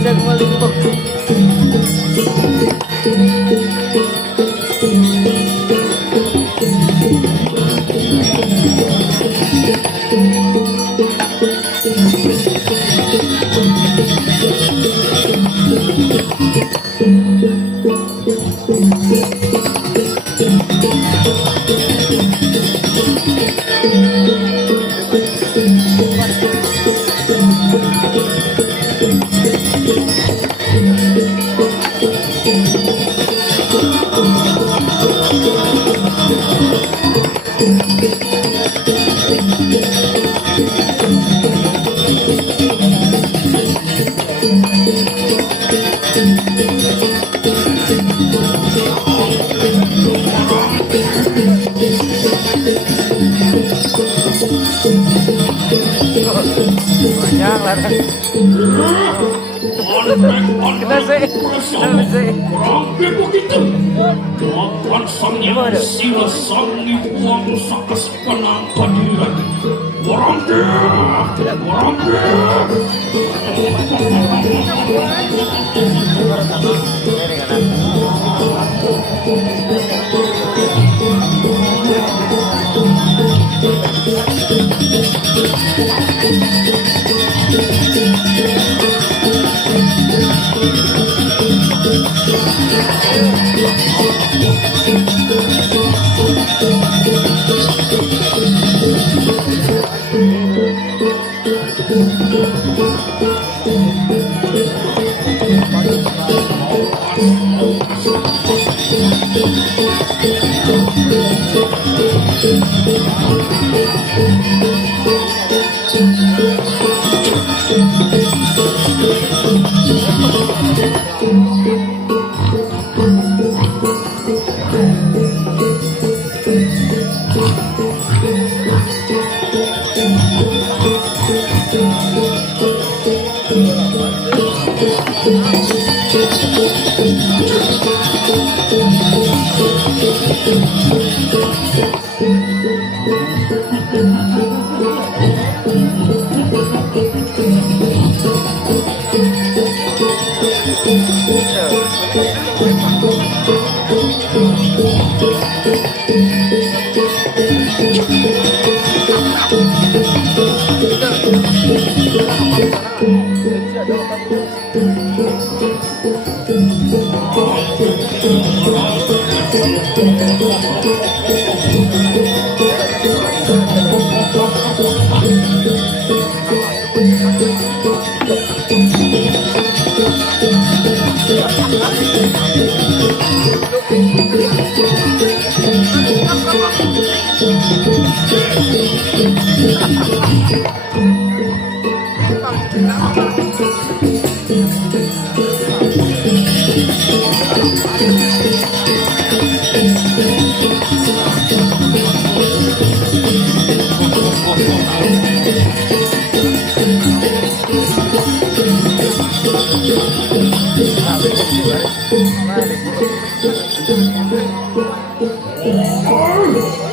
Saya kembali ke banyak lah. Kita sih. Rampe begitu. Tuan sang yang sila sang dibuang sakas penangka diri. Rampe.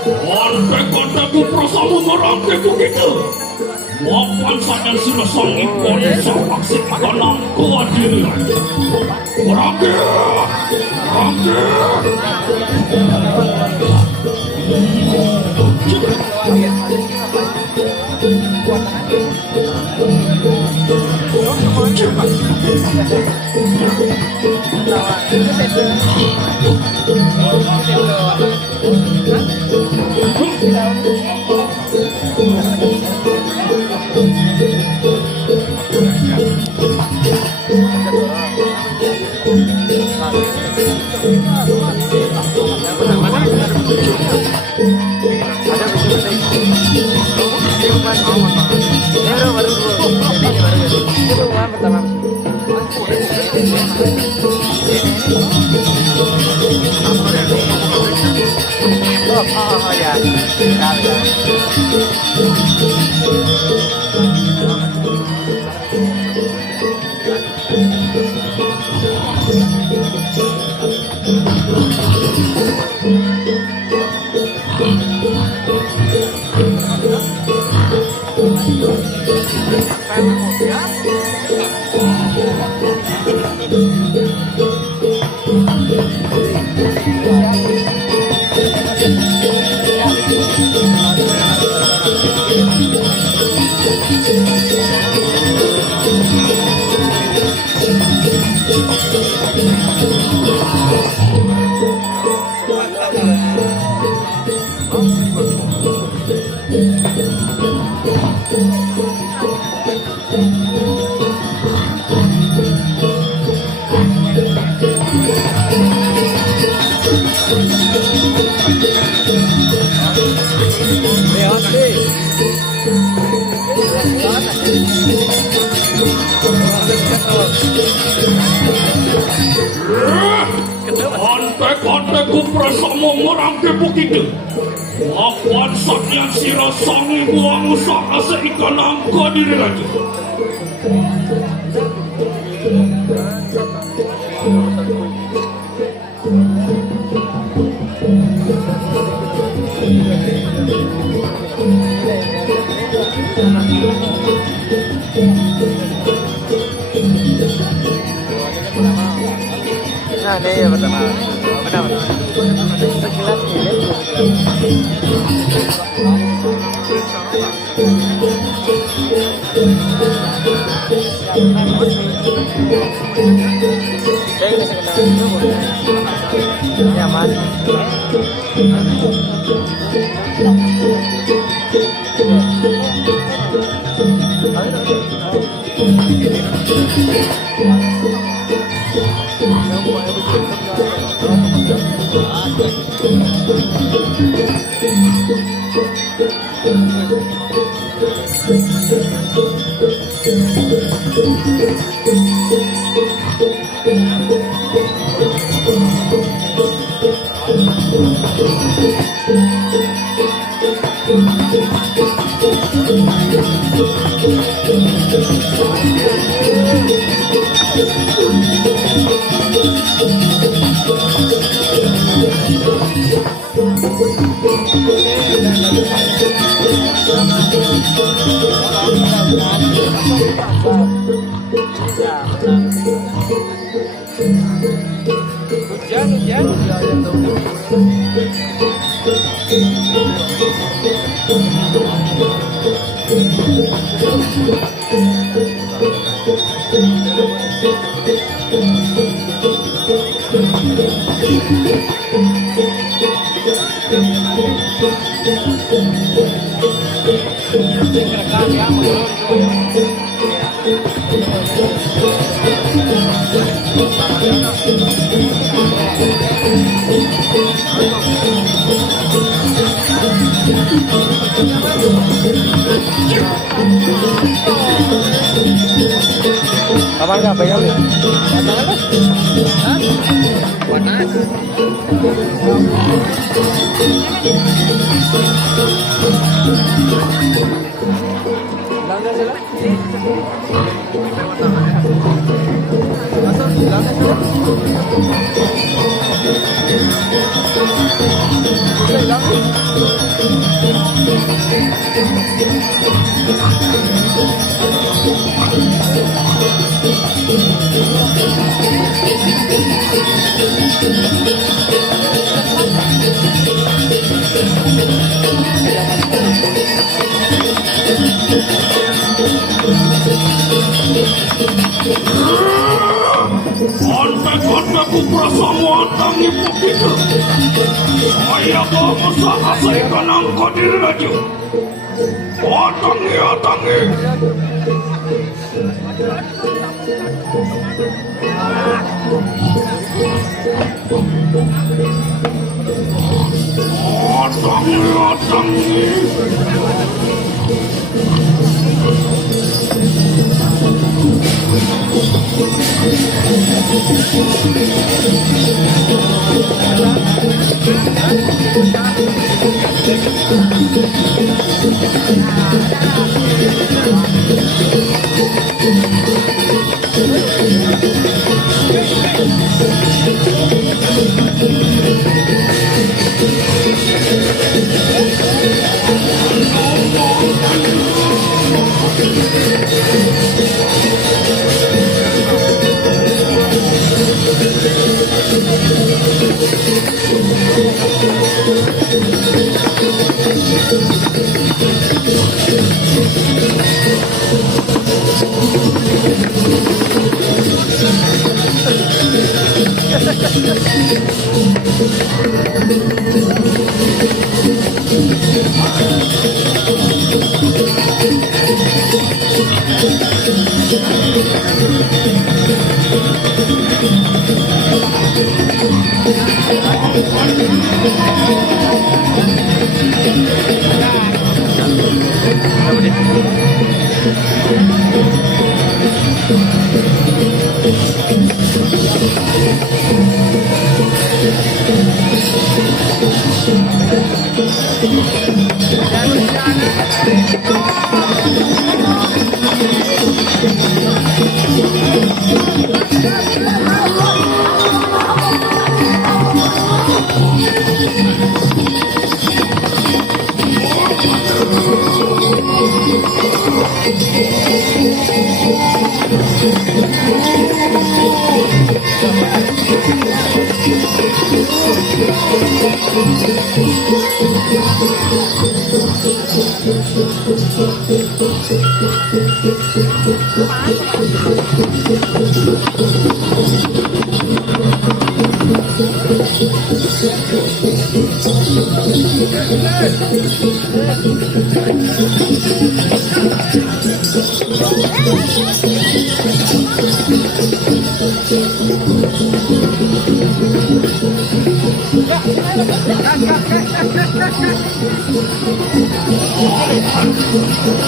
Warga-wargaku prasamu merangke begitu. Wapan saja sudah sanggup polisi vaksin kenang keadilan. Merangke. Ada Oh ya. Ya. Kontek-kontekku prasama merangke begitu. Lakuan sakyan sira sangi buang usaha seikan angka diri lagi. Nah, ini ya pertama. Benar. Sekilas ini. Nyaman. Kapan nggak bayar nih? Kontek-kontekku prasama tangi begitu. Saya berusaha seikan angka diri lagi. Tangi. Tangi.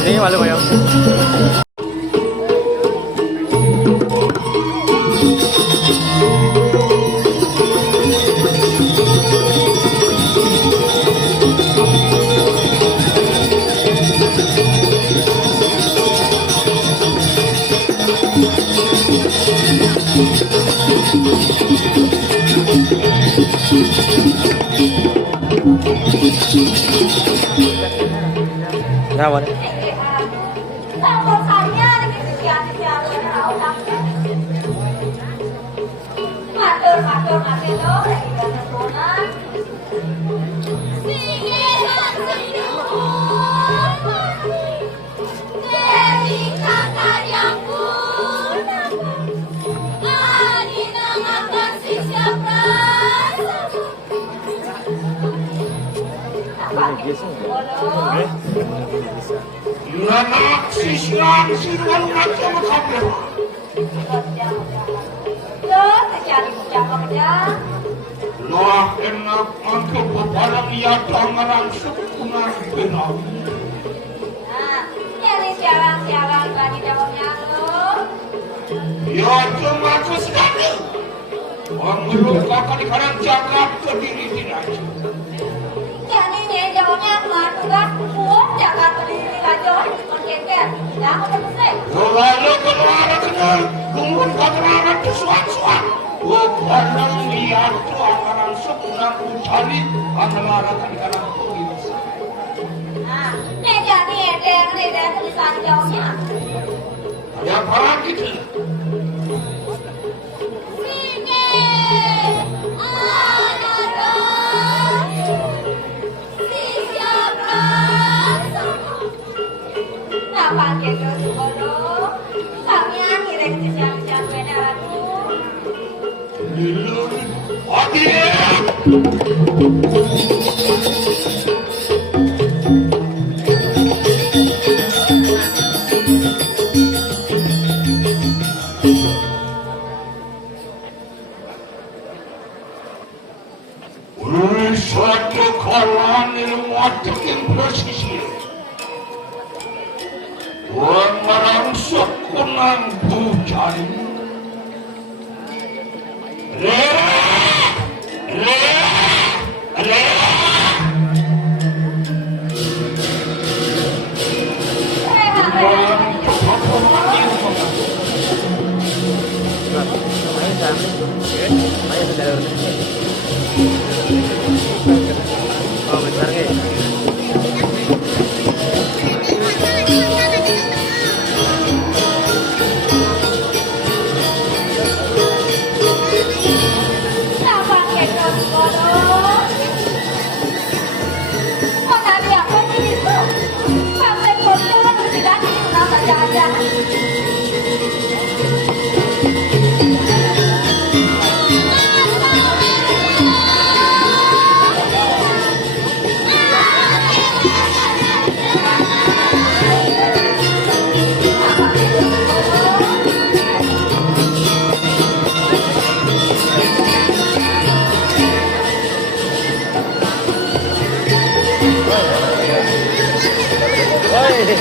Ini malu kayo. Kenapa nih? Sambutannya dikit-dikit matur loh, lagi banyak donan. Dari kakak yang pun Adina akan siapa? Anak sislang siruan macam kabel. Terus terjadi siapa kerja? Lah enak angke bebarang ia tangan sekunar benau. Nah, nyari siaran-siaran tadi jawabnya lo. Ya cuma sekali. Mengelukakan di kanan jagat ke diri tidak. Jadi nih jawabnya kemana tugas? Buat jaga berdiri aja, konceker. Jangan terusik. Lalu keluar kenal, kumpul keterangan kesuat-suat. Bukanlah lihat tuangan sekunar utali, antara di kanan pengis. Nah, nih jadi ede tulisan jawabnya. Ada apa gitu? Pakai terus bodoh, kalian ngirim ke siap-siap benar aku. Suatu kalangan waktu yang bersisir. Tuan merangsok tenang bujani. Ayo sudah. Oh, bentar guys. Apa kekal bodoh? Mana dia begitu? Sampai kotoran diganti nama saja. Woi.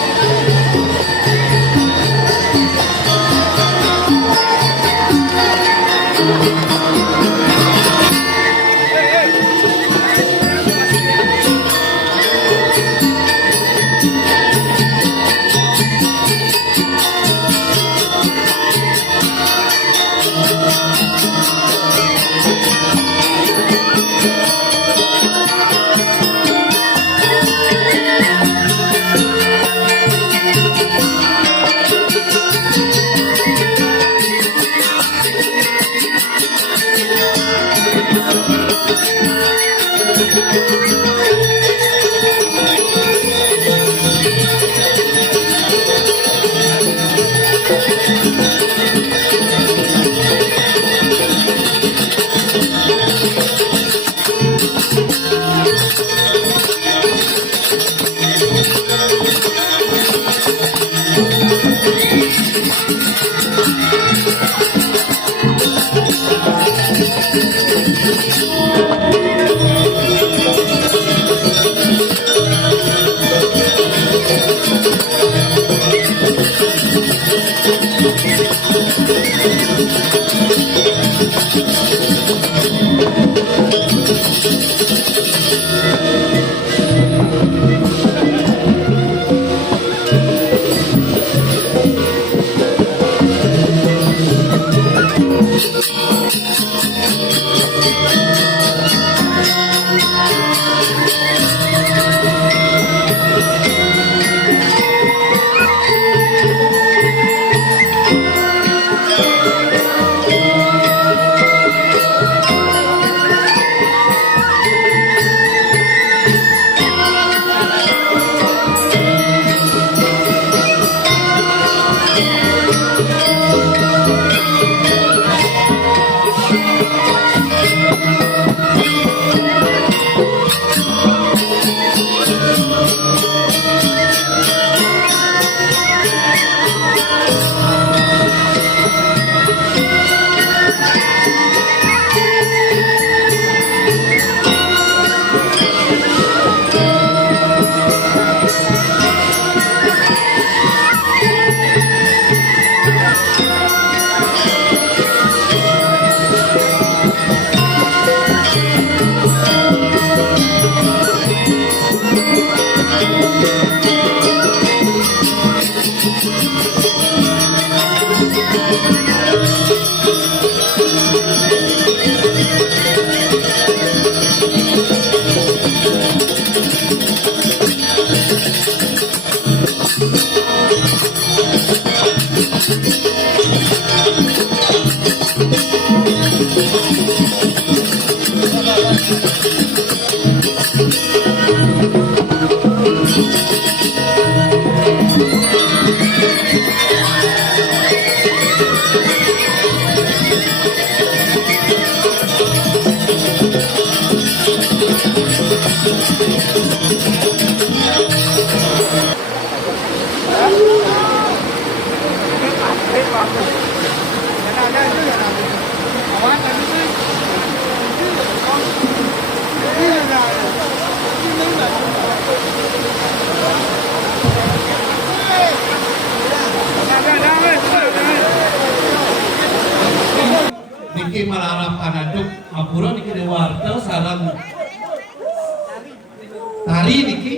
tari niki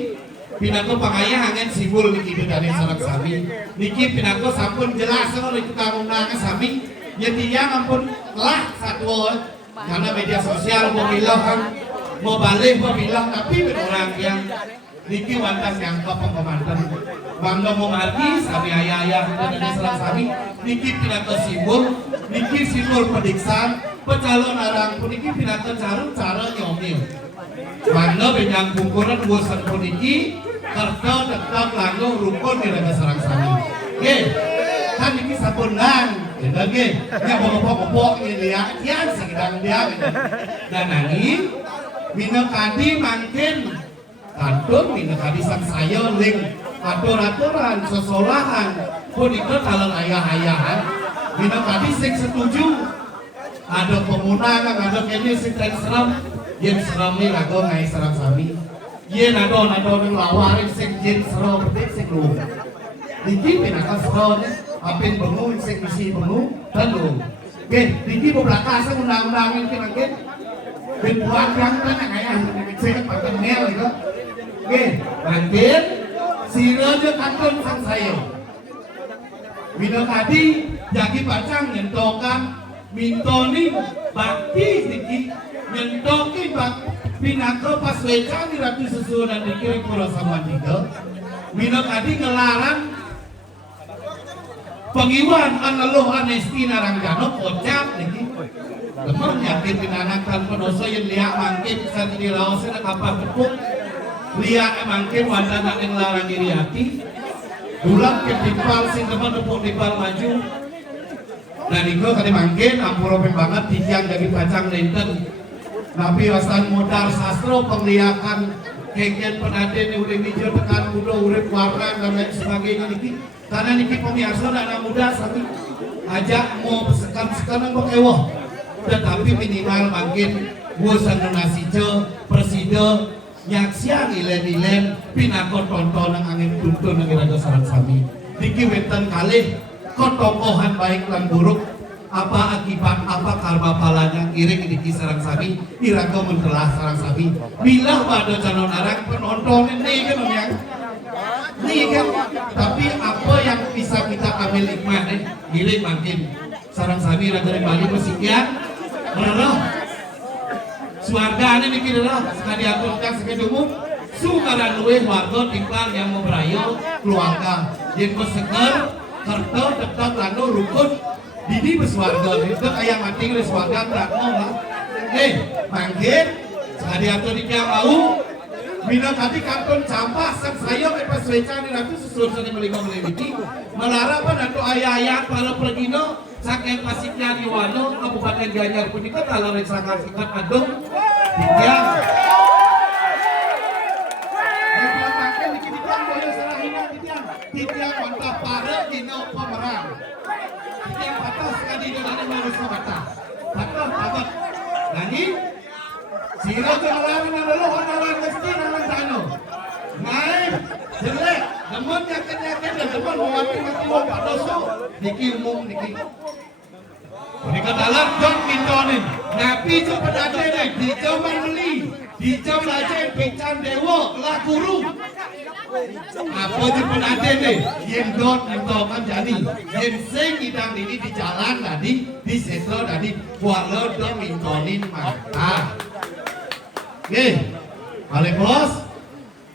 pinangka pangayahan simbol niki bedane sareng sami niki pinangka sampun jelas niki karunangan sami yen tiyang ampun lah satwa karena media sosial mau bilang kan mau balik mau bilang tapi orang yang niki wantas yang kemanten bangga mau margi sami ayah-ayah bedane sareng sami niki pinangka simbol niki simbol pediksan pecalon arang puniki pinangka cara nyomil bangga benyang bungkuran bosan puniki kerja tetap langgung rukun di raga sarang sami oke kan niki sapunang ya oke ya bopok-bopok ini ya yang segedang dia dan nangis minakadi makin kantun minakadi sang saya ling atur-aturan sesolahan puniki kalau ayah-ayahan minakadi sing setuju ada pemunangan ada kene sing serem yen serami lagu ngai sarang sami yen ada nang lawarin sing jen serem petik sing lu niki pinaka serem apin bengu sing isi bengu telu oke niki beblakasa undang-undangin kinangkin ben buang yang tanah ayah sing pakai mel gitu oke mangkin siraja kantun sang saya minakadi jagi pacang nyentokan mintoni bakti niki nyentoki bak pinaka pas wecan di Ratu Susunan dikirim Pulau Samantiga minakadi ngelaran pengiwan aneluh anesti narangjano kocap niki lemah yakin pinanakan penoso yang liak mangkin saat di laosnya kapal tepuk liak mangkin wadana yang larang diri hati dulang ketipal sing teman tepuk tipal maju dan itu kali mangkin ampuro banget tiang dari pacang lenten tapi wasan modal sastro pengliakan kengken penaden udah hijau tekan muda urip warna dan lain sebagainya niki karena niki pemirsa anak muda sami ajak mau sekarang kok ewoh tetapi minimal mungkin bosan nasi presiden nyaksian ilen-ilen pinakon tontonan angin tuntun yang ada sarang sami niki wetan kalih kotokohan baik lan buruk apa akibat apa karma palanya iring di sarang sami iraga mentelah sarang sami bila pada calon arang penonton ini kan yang ini kan tapi apa yang bisa kita ambil hikmah iring makin sarang sami iraga dari Bali bersekian merah suarga ini mikir lah sekali aturkan sekali umum sukaran luwe warga tiklar yang mau berayo keluarga yang berseger kerta tetap lalu rukun didi bersuarga itu kayak mati bersuarga tak mau lah mangkin sekali aturkan mau bila tadi kantun campah sang saya pas wecan di Ratu Susunan melikau melewiti melarapan atau ayah-ayah para pergino saking pasiknya di Wano Kabupaten Gianyar punika kalau rencana sikat adung tiang tiang mantap para dino pemerang tiang patah sekali dengan harus patah patah nani sira jalanan lalu orang mesti orang tano naik jelek namun yakin dan teman mati lompat dosa niki umum niki mereka dalam jom mintonin nabi coba aja di coba beli di coba aja pican dewa lah guru apa coba ada deh yang dot mintokan jadi yang sing idang ini di jalan tadi di setro tadi walau dot mintonin mantap balik bos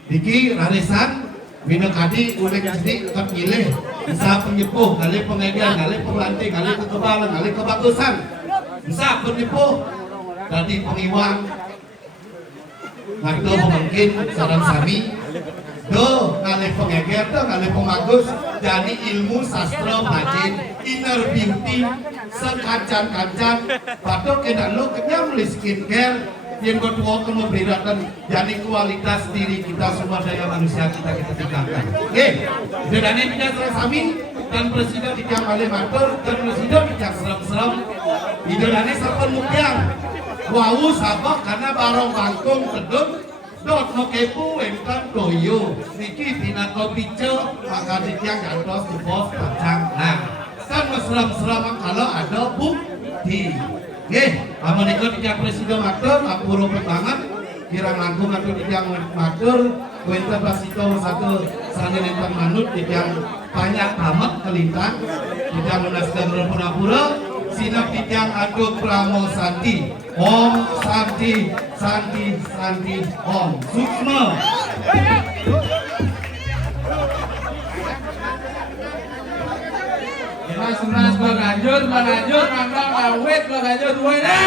Diki rarisan minakadi udah jadi tetap milih bisa penyepuh kali pengajian kali pelantik kali kekebalan kali kebagusan bisa penyepuh tadi pengiwan nganto mungkin saran sami do kali pengajian do kali pemagus jadi ilmu sastra bajin inner beauty sekancan-kancan patok edan lo kenyam li skincare yang kedua kemudian jadi kualitas diri kita sumber daya manusia kita tingkatkan. Dan ini bicara sami dan presiden tidak boleh matur dan presiden tidak serem-serem. Idolane sampai mukyang. Wau sabah karena barong bangkong tedut dot mokepu engkan doyo niki tina kopice maka ditiang gantos di pos pacang. Nah, kan serem-serem kalau ada bukti. Amun ikut tiap presiden matur apuro banget kirang langkung atau yang matur kuenta pasito satu sanilintang manut yang banyak tamat kelintang yang lunas dan pura-pura sinap yang aduk pramo santi om santi santi santi om suksma. Mas bagajur, nambang awet bagajur duena.